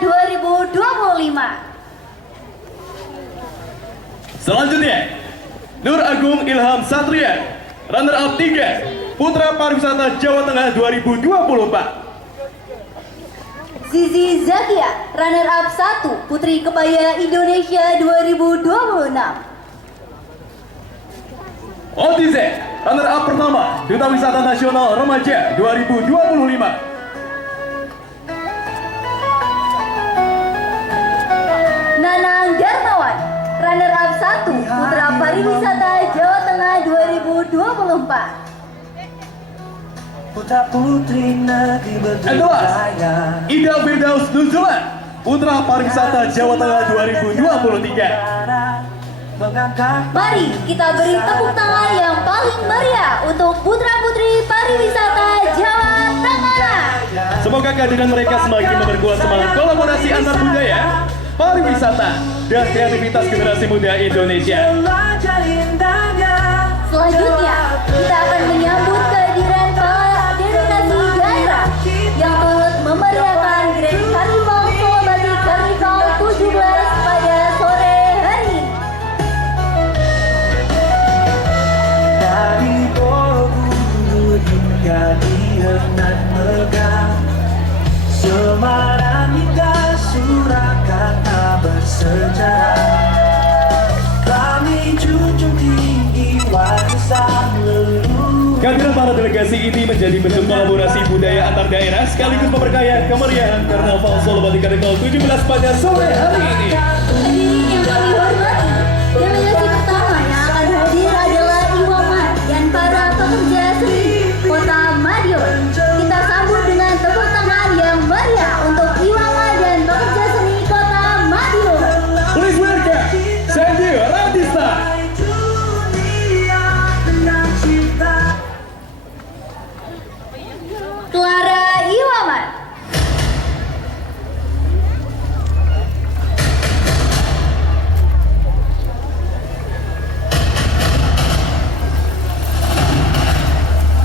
2025. Selanjutnya, Nur Agung Ilham Satria, runner up 3, Putra Pariwisata Jawa Tengah 2024. Zizi Zakia, runner up 1, Putri Kebaya Indonesia 2026. Otize, runner up pertama, Duta Wisata Nasional Remaja 2025. Nanang Darmawan, runner up 1, Putra Pariwisata Jawa Tengah 2024. Putra putri negeri And the last, berdaya. Ida Firdaus Nuzulan, Putra Pariwisata Jawa Tengah 2023. Mari kita beri tepuk tangan yang paling meriah untuk putra-putri pariwisata Jawa Tengah. Semoga kehadiran mereka semakin memperkuat semangat kolaborasi antar budaya, pariwisata, dan kreativitas generasi muda Indonesia. Selanjutnya, kita akan menyambut kehadiran para delegasi daerah yang turut memeriahkan Grand Carnival Solo Batik Carnival 17 pada sore hari ini. Dari Borobudur hingga di Henan Megah, Semarang hingga Surakarta bersejarah. Kami junjung tinggi warisan leluhur. Kehadiran para delegasi ini menjadi bentuk kolaborasi budaya antar daerah sekaligus memperkaya kemeriahan Karnaval Solo Batik Carnival 17 pada sore hari ini. Hadirin yang kami hormati, delegasi pertama yang akan hadir adalah Iwaman dan para pekerja seni Kota Madiun. Kita sambut dengan tepuk tangan yang meriah untuk Iwaman dan pekerja seni Kota Madiun. Please welcome Sandy Radista. Dunia dengan cinta. Clara Iwaman.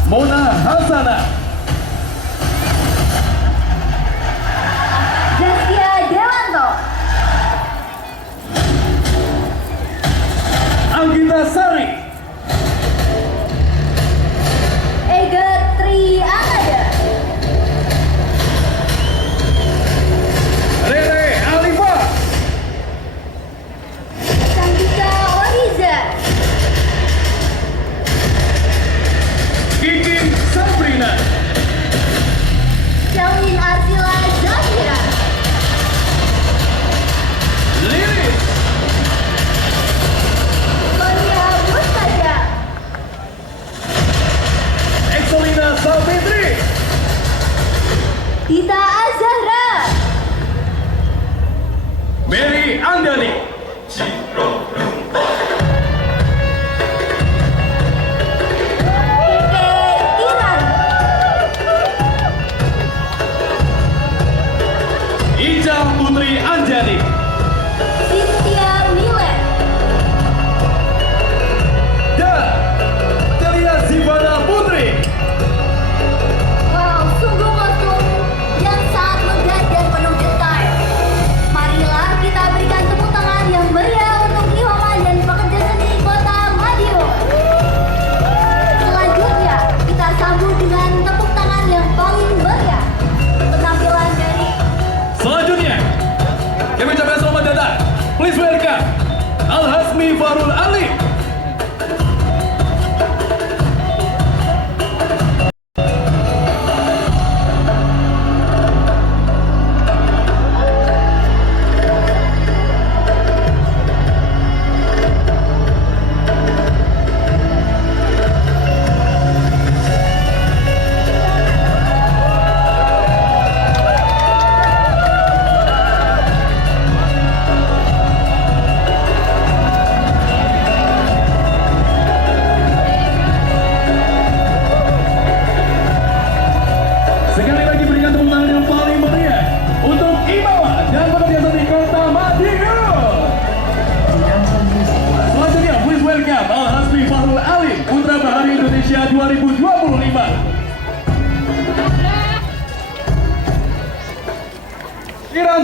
Mona Hasana. Zaskia Dewanto. Anggita Sari. Ega Trianada. Rere Alifa. Sandika Oriza. Kikin Sabrina. Shalin Arsila Zahira. Lilis. Sonia Mustaja. Exolina Savitri. Dita Azahra. Mary Andani. Keke Kiran. Ica Putri Anjani. Cynthia Milen. Dan Celia Zivana Putri. Wow, sungguh kostum yang sangat megah dan penuh detail. Marilah kita berikan tepuk tangan yang meriah untuk Iwaman dan pekerja seni Kota Madiun. Selanjutnya, kita sambut dengan tepuk tangan yang paling meriah penampilan dari Selanjutnya, kami ucapkan selamat datang. Please welcome Al Hasmi Farul Ali.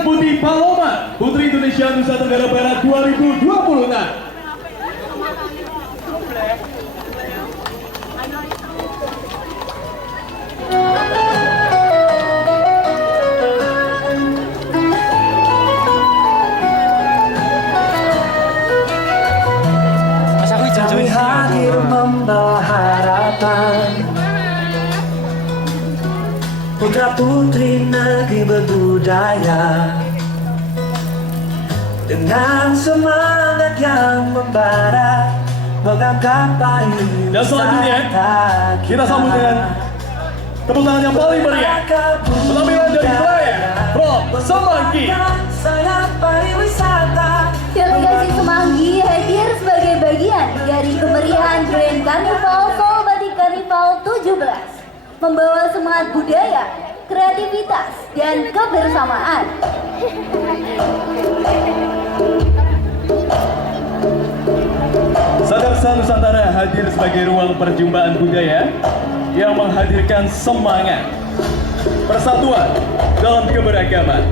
Putih Paloma, Putri Indonesia Nusa Tenggara Barat 2026. Kami hadir membawa harapan, putra putri negeri berbudaya, dengan semangat yang membara, mengangkat payung dan selanjutnya kita sambut dengan tepuk tangan yang paling meriah, penampilan dari Raya from Semanggi. Sayang pariwisata. Delegasi Semanggi hadir sebagai bagian dari kemeriahan Grand Carnival Solo Batik Carnival 17, membawa semangat budaya, kreativitas, dan kebersamaan. Sadarsa Nusantara hadir sebagai ruang perjumpaan budaya yang menghadirkan semangat persatuan dalam keberagaman.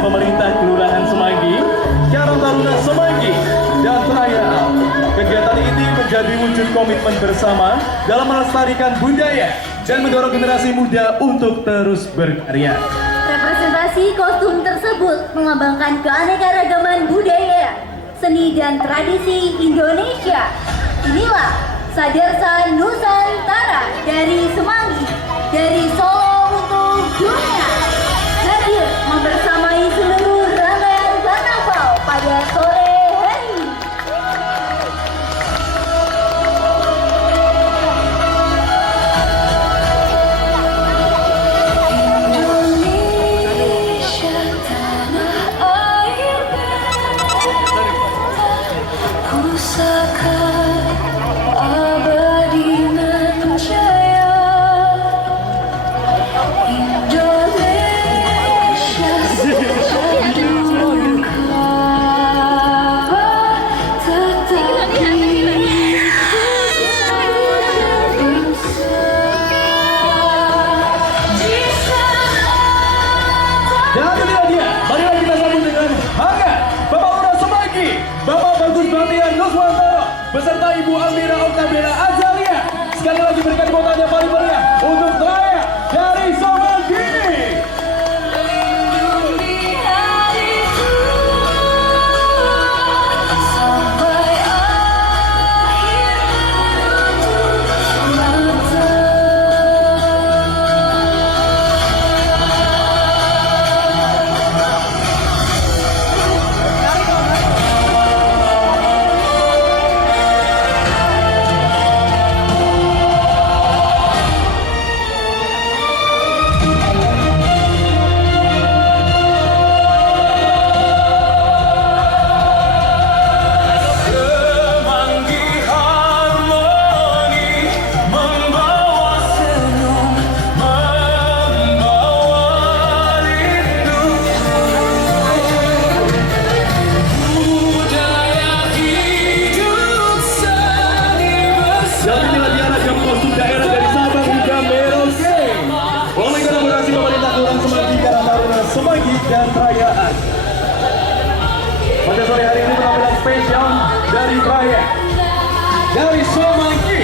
Pemerintah Kelurahan Semanggi, Karang Taruna Semanggi, dan perayaan. Kegiatan ini menjadi wujud komitmen bersama dalam melestarikan budaya dan mendorong generasi muda untuk terus berkarya. Representasi kostum tersebut melambangkan keanekaragaman budaya, seni dan tradisi Indonesia. Inilah Sadarsa Nusantara dari Semanggi, dari Solo untuk dunia, hadir membersamai seluruh rangkaian karnaval pada sore hari ini. Indonesia tanah air pusaka abadi nan jaya. Indonesia sejak dulu kala tetapi Dan inilah dia, marilah kita sambut dengan hangat Bapak Lurah Semanggi, Bapak Bagus Batian Nuswantoro, beserta Ibu Amira Oktabela Azalia. Sekali lagi berikan tepuk tangan yang paling meriah untuk Raya dari Semanggi. sampai akhir mata. Semanggi harmoni membawa senyum, membawa rindu. Budaya hidup seni Dan inilah dia ragam kostum daerah dari Sabang hingga Merauke. Oleh kolaborasi pemerintah Kelurahan Semanggi, Karang Taruna Semanggi, dan perayaan. Pada sore hari ini penampilan spesial dari Raya dari Semanggi.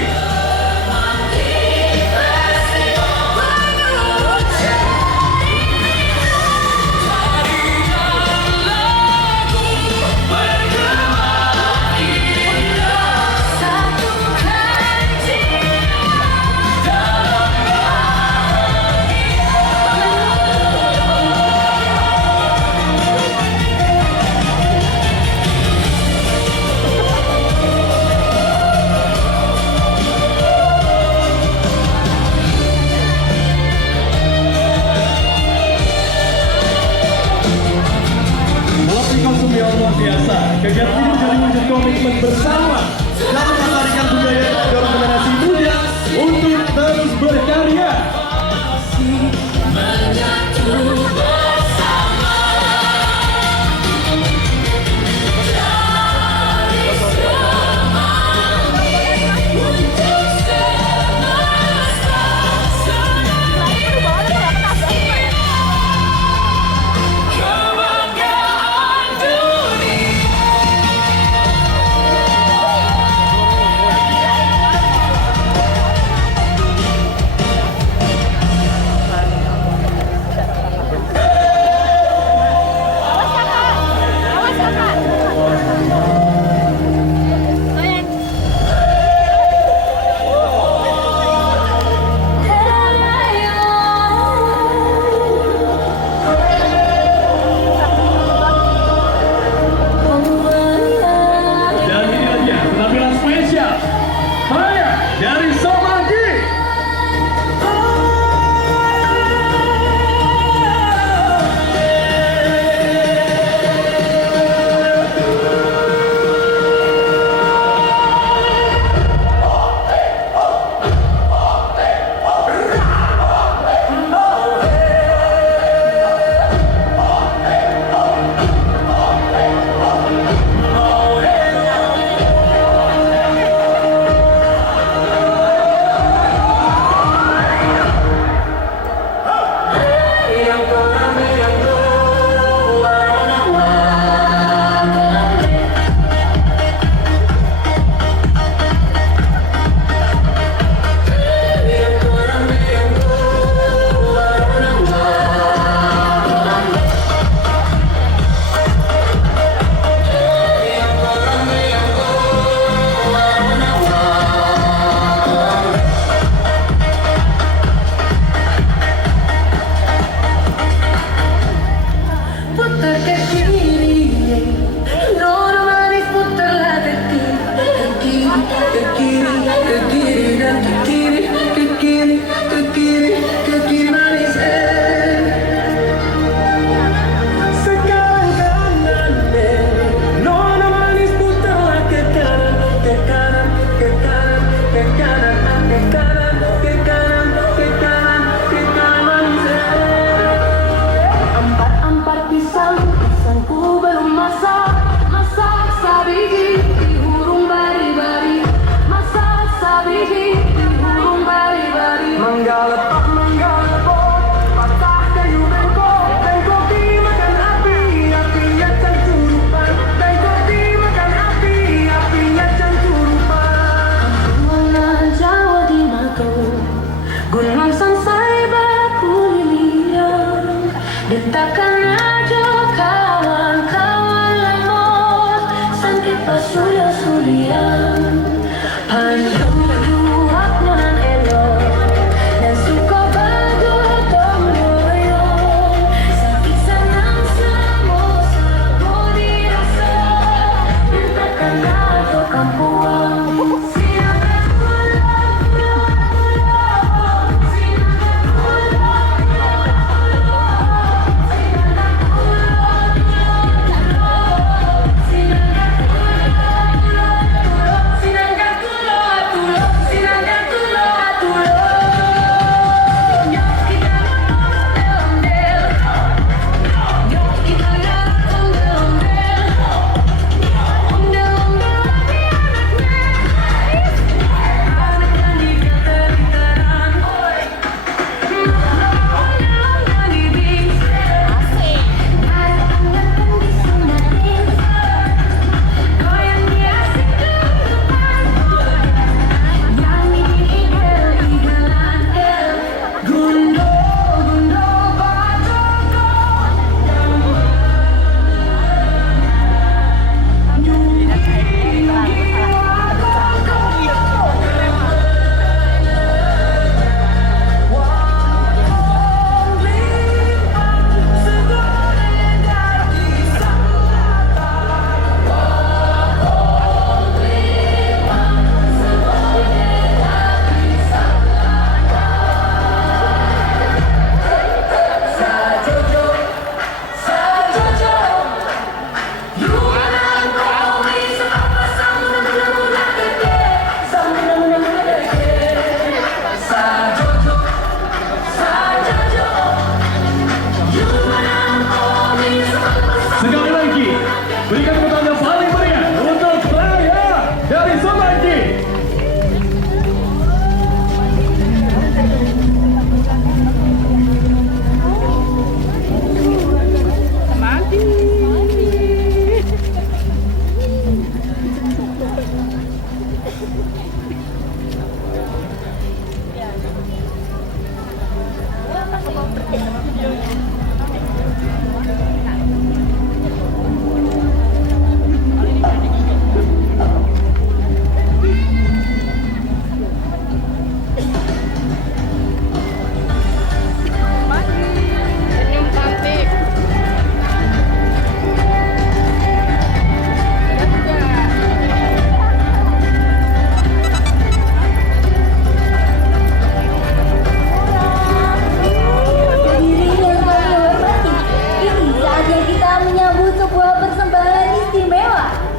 luar biasa. Kegiatan ini menjadi wujud komitmen bersama dalam melestarikan budaya dan mendorong generasi muda untuk terus berkarya.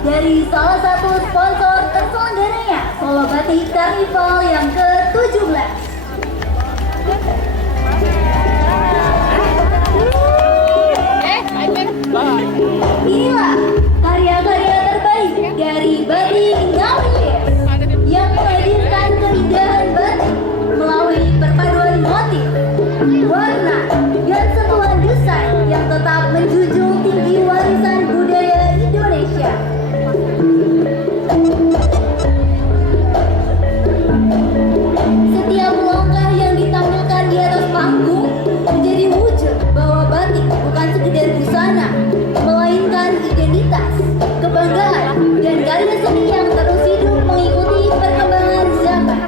dari salah satu sponsor terselenggaranya Solo Batik Carnival yang ke-17. Inilah karya-karya terbaik dari Batik Ngawilir yang menghadirkan keindahan batik melalui perpaduan motif, warna, dan sentuhan desain yang tetap menjunjung tinggi warisan budaya Indonesia. Setiap langkah yang ditampilkan di atas panggung menjadi wujud bahwa batik bukan sekedar busana, melainkan identitas, kebanggaan, dan karya seni yang terus hidup mengikuti perkembangan zaman.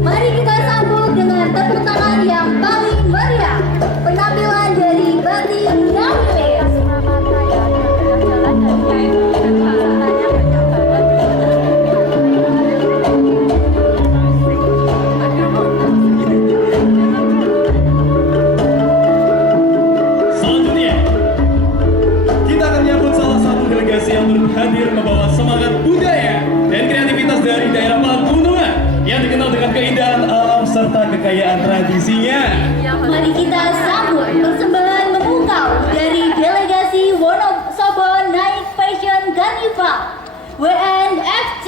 Mari kita sambut dengan tepuk tangan yang paling meriah penampilan dari Batik Ngawilir. Selanjutnya, kita akan menyambut salah satu delegasi yang turut hadir membawa semangat budaya dan kreativitas dari daerah pegunungan yang dikenal dengan keindahan alam serta kekayaan tradisinya. Mari kita sambut persembahan memukau dari delegasi Wonosobo Night Fashion Carnival WNFC.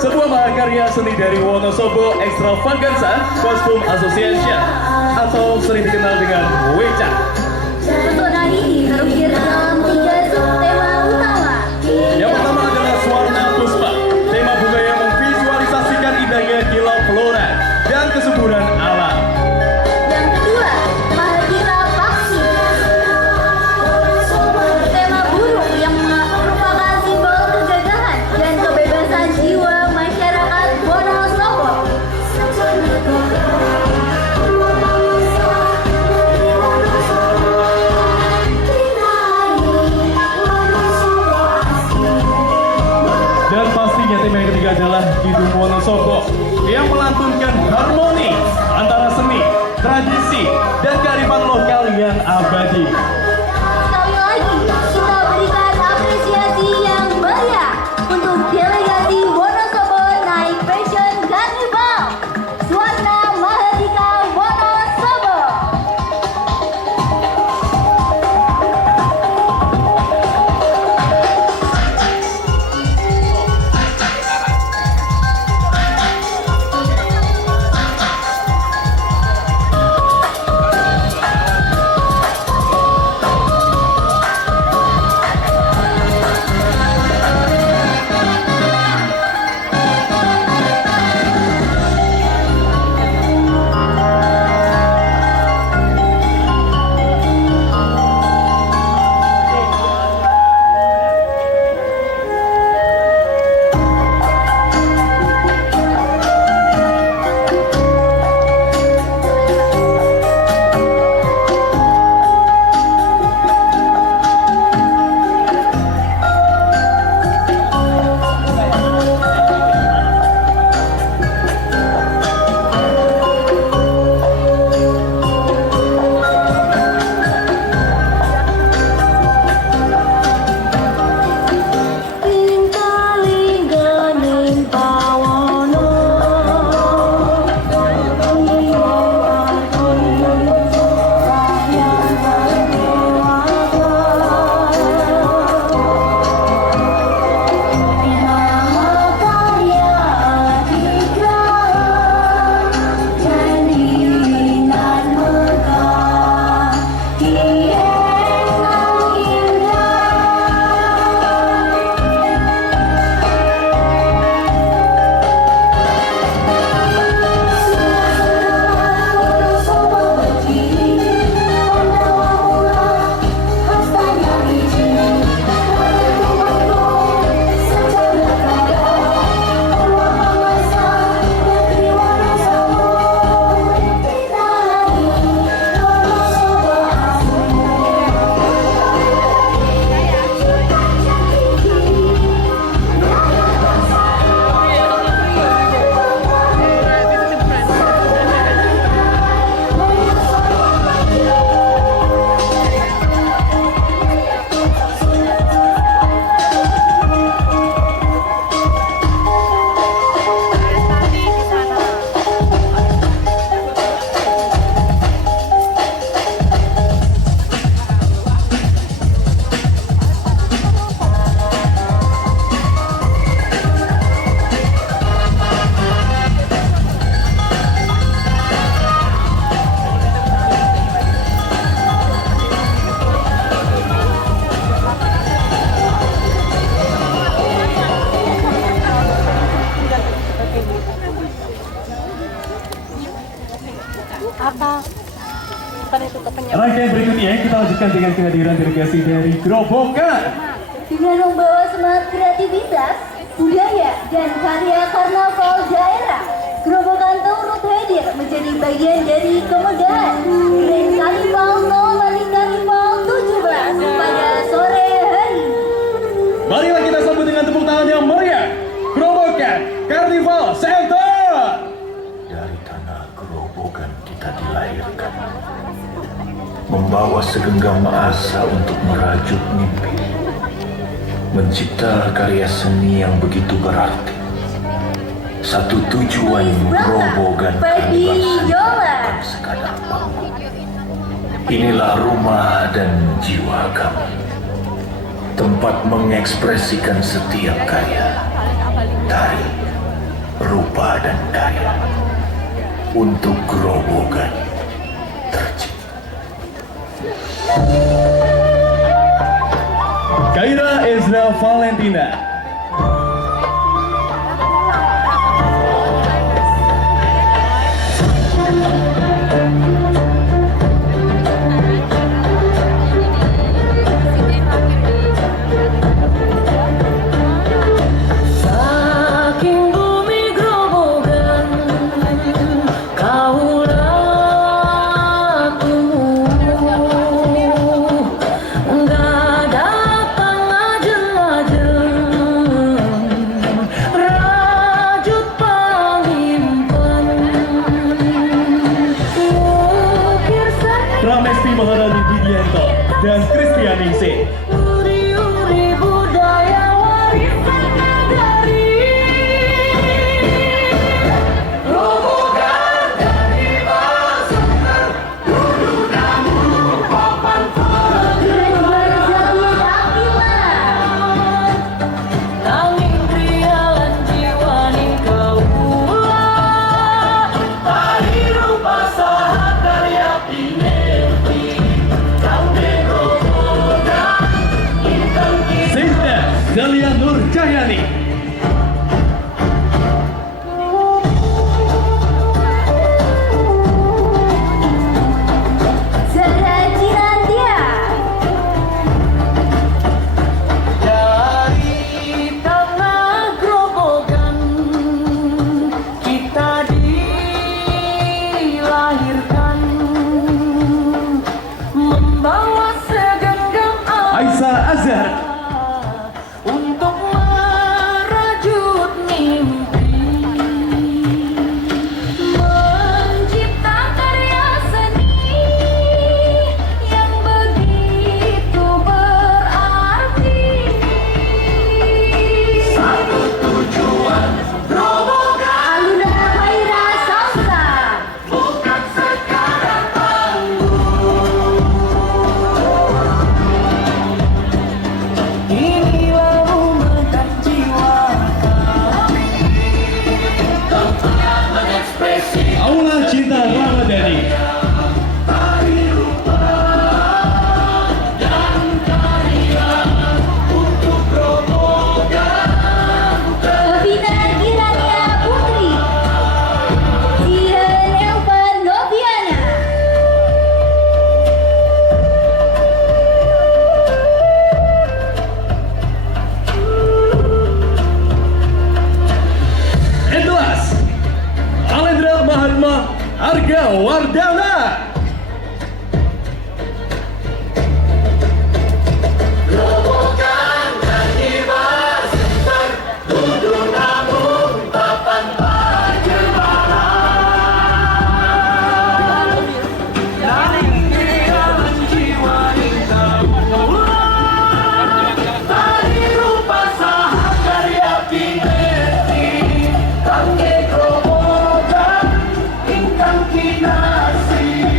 Sebuah mahakarya seni dari Wonosobo Extravaganza Costume Association atau sering dikenal dengan WECA. Pesona ini terukir dalam 3 subtema utama. Yang pertama adalah Swarna Puspa, tema bunga yang memvisualisasikan indahnya kilau flora dan kesuburan alam. Yang kedua, Mahardika Paksi, tema burung yang merupakan simbol kegagahan dan kebebasan jiwa masyarakat Wonosobo. Dan pastinya tema yang ketiga adalah Kidung Wonosobo yang melantunkan harmoni antara seni, tradisi, dan kearifan lokal yang abadi. Sekali lagi, kita berikan apresiasi yang meriah untuk delegasi Wonosobo Night Fashion Carnival, Swarna Mahardika Wonosobo. menyaksikan dengan kehadiran delegasi dari Grobogan. Dengan membawa semangat kreativitas, budaya, dan karya karnaval daerah, Grobogan turut hadir menjadi bagian dari kemegahan Grand Carnival Nomadi Carnival 17 pada sore hari. Marilah kita sambut dengan tepuk tangan yang meriah, Grobogan Carnival Center. Dari tanah Grobogan kita dilahirkan, membawa segenggam asa untuk merajut mimpi, mencipta karya seni yang begitu berarti. Satu tujuan Grobogan Carnival bukan sekadar panggung. Inilah rumah dan jiwa kami, tempat mengekspresikan setiap karya, tari, rupa dan karya untuk Grobogan tercipta. Kaira Ezra Valentina. Saking bumi Grobogan kaulah nggak dapat ngajeng-ngajeng rajut pangimpen ukir Pramesti Maharani Widianto dan Kristianingsih. uri-uri budaya warisan nagari. Nanging krialan jiwa ning kaulah tari rupa saha karya pinelti kangge Grobogan inten Sinta Zalia Nur Cahyani. Zahra Cinantia. dari tanah Grobogan kita dilahirkan membawa segenggam Aisyah Azhar. untuk merajut mimpi, mencipta karya seni yang begitu berarti. Satu tujuan Grobogan Aluna Khaira Salsa. bukan sekadar panggung. Inilah rumah dan jiwa kami, tempat mengekspresi Aula Cinta Ramadhani. tari rupa dan karya untuk Grobogan. Vina Girania Putri. Zihan Elva Noviana. Endlas Alendra Mahatma Arga Wardana. Grobogan dan Ibar Center duduk namun papan perjalanan. Nanging krialan jiwa ning kaulah tari rupa saha karya pinelti kangge Grobogan ingkang kinasih.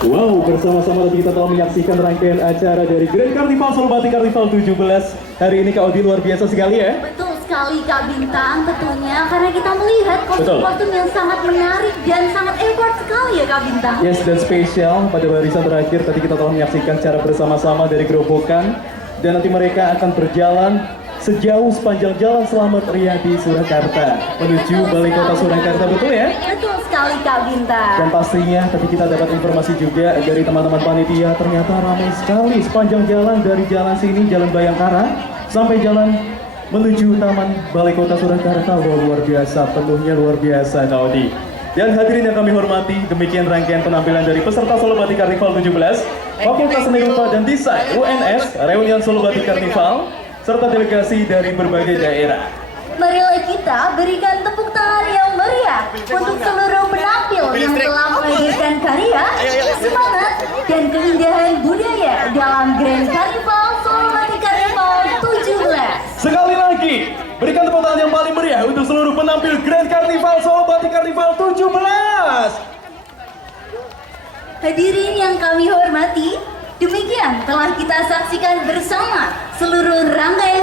Wow, bersama-sama tadi kita telah menyaksikan rangkaian acara dari Grand Carnival Solobati Carnival 17. Hari ini Kak Odi luar biasa sekali ya. Betul sekali Kak Bintang tentunya karena kita melihat kostum-kostum yang sangat menarik dan sangat effort sekali ya Kak Bintang. Yes, dan spesial pada barisan terakhir tadi kita telah menyaksikan cara bersama-sama dari Gerobokan, dan nanti mereka akan berjalan sejauh sepanjang jalan Selamat Riyadi Surakarta menuju Balai Kota Surakarta, betul ya? Betul sekali Kak Bintang. Dan pastinya tadi kita dapat informasi juga dari teman-teman panitia, ternyata ramai sekali sepanjang jalan dari jalan sini, Jalan Bayangkara, sampai jalan menuju Taman Balai Kota Surakarta. Wah, luar biasa, penuhnya luar biasa Kak Odi. Dan hadirin yang kami hormati, demikian rangkaian penampilan dari peserta Solo Batik Carnival 17, Fakultas Seni Rupa dan Desain UNS, Reunian Solo Batik Carnival, serta delegasi dari berbagai daerah. Marilah kita berikan tepuk tangan yang meriah untuk seluruh penampil yang telah menghadirkan karya, semangat, dan keindahan budaya dalam Grand Carnival Solo Batik Carnival 17. Sekali lagi, berikan tepuk tangan yang paling meriah untuk seluruh penampil Grand Carnival Solo Batik Carnival 17. Hadirin yang kami hormati, demikian telah kita saksikan bersama seluruh rangkaian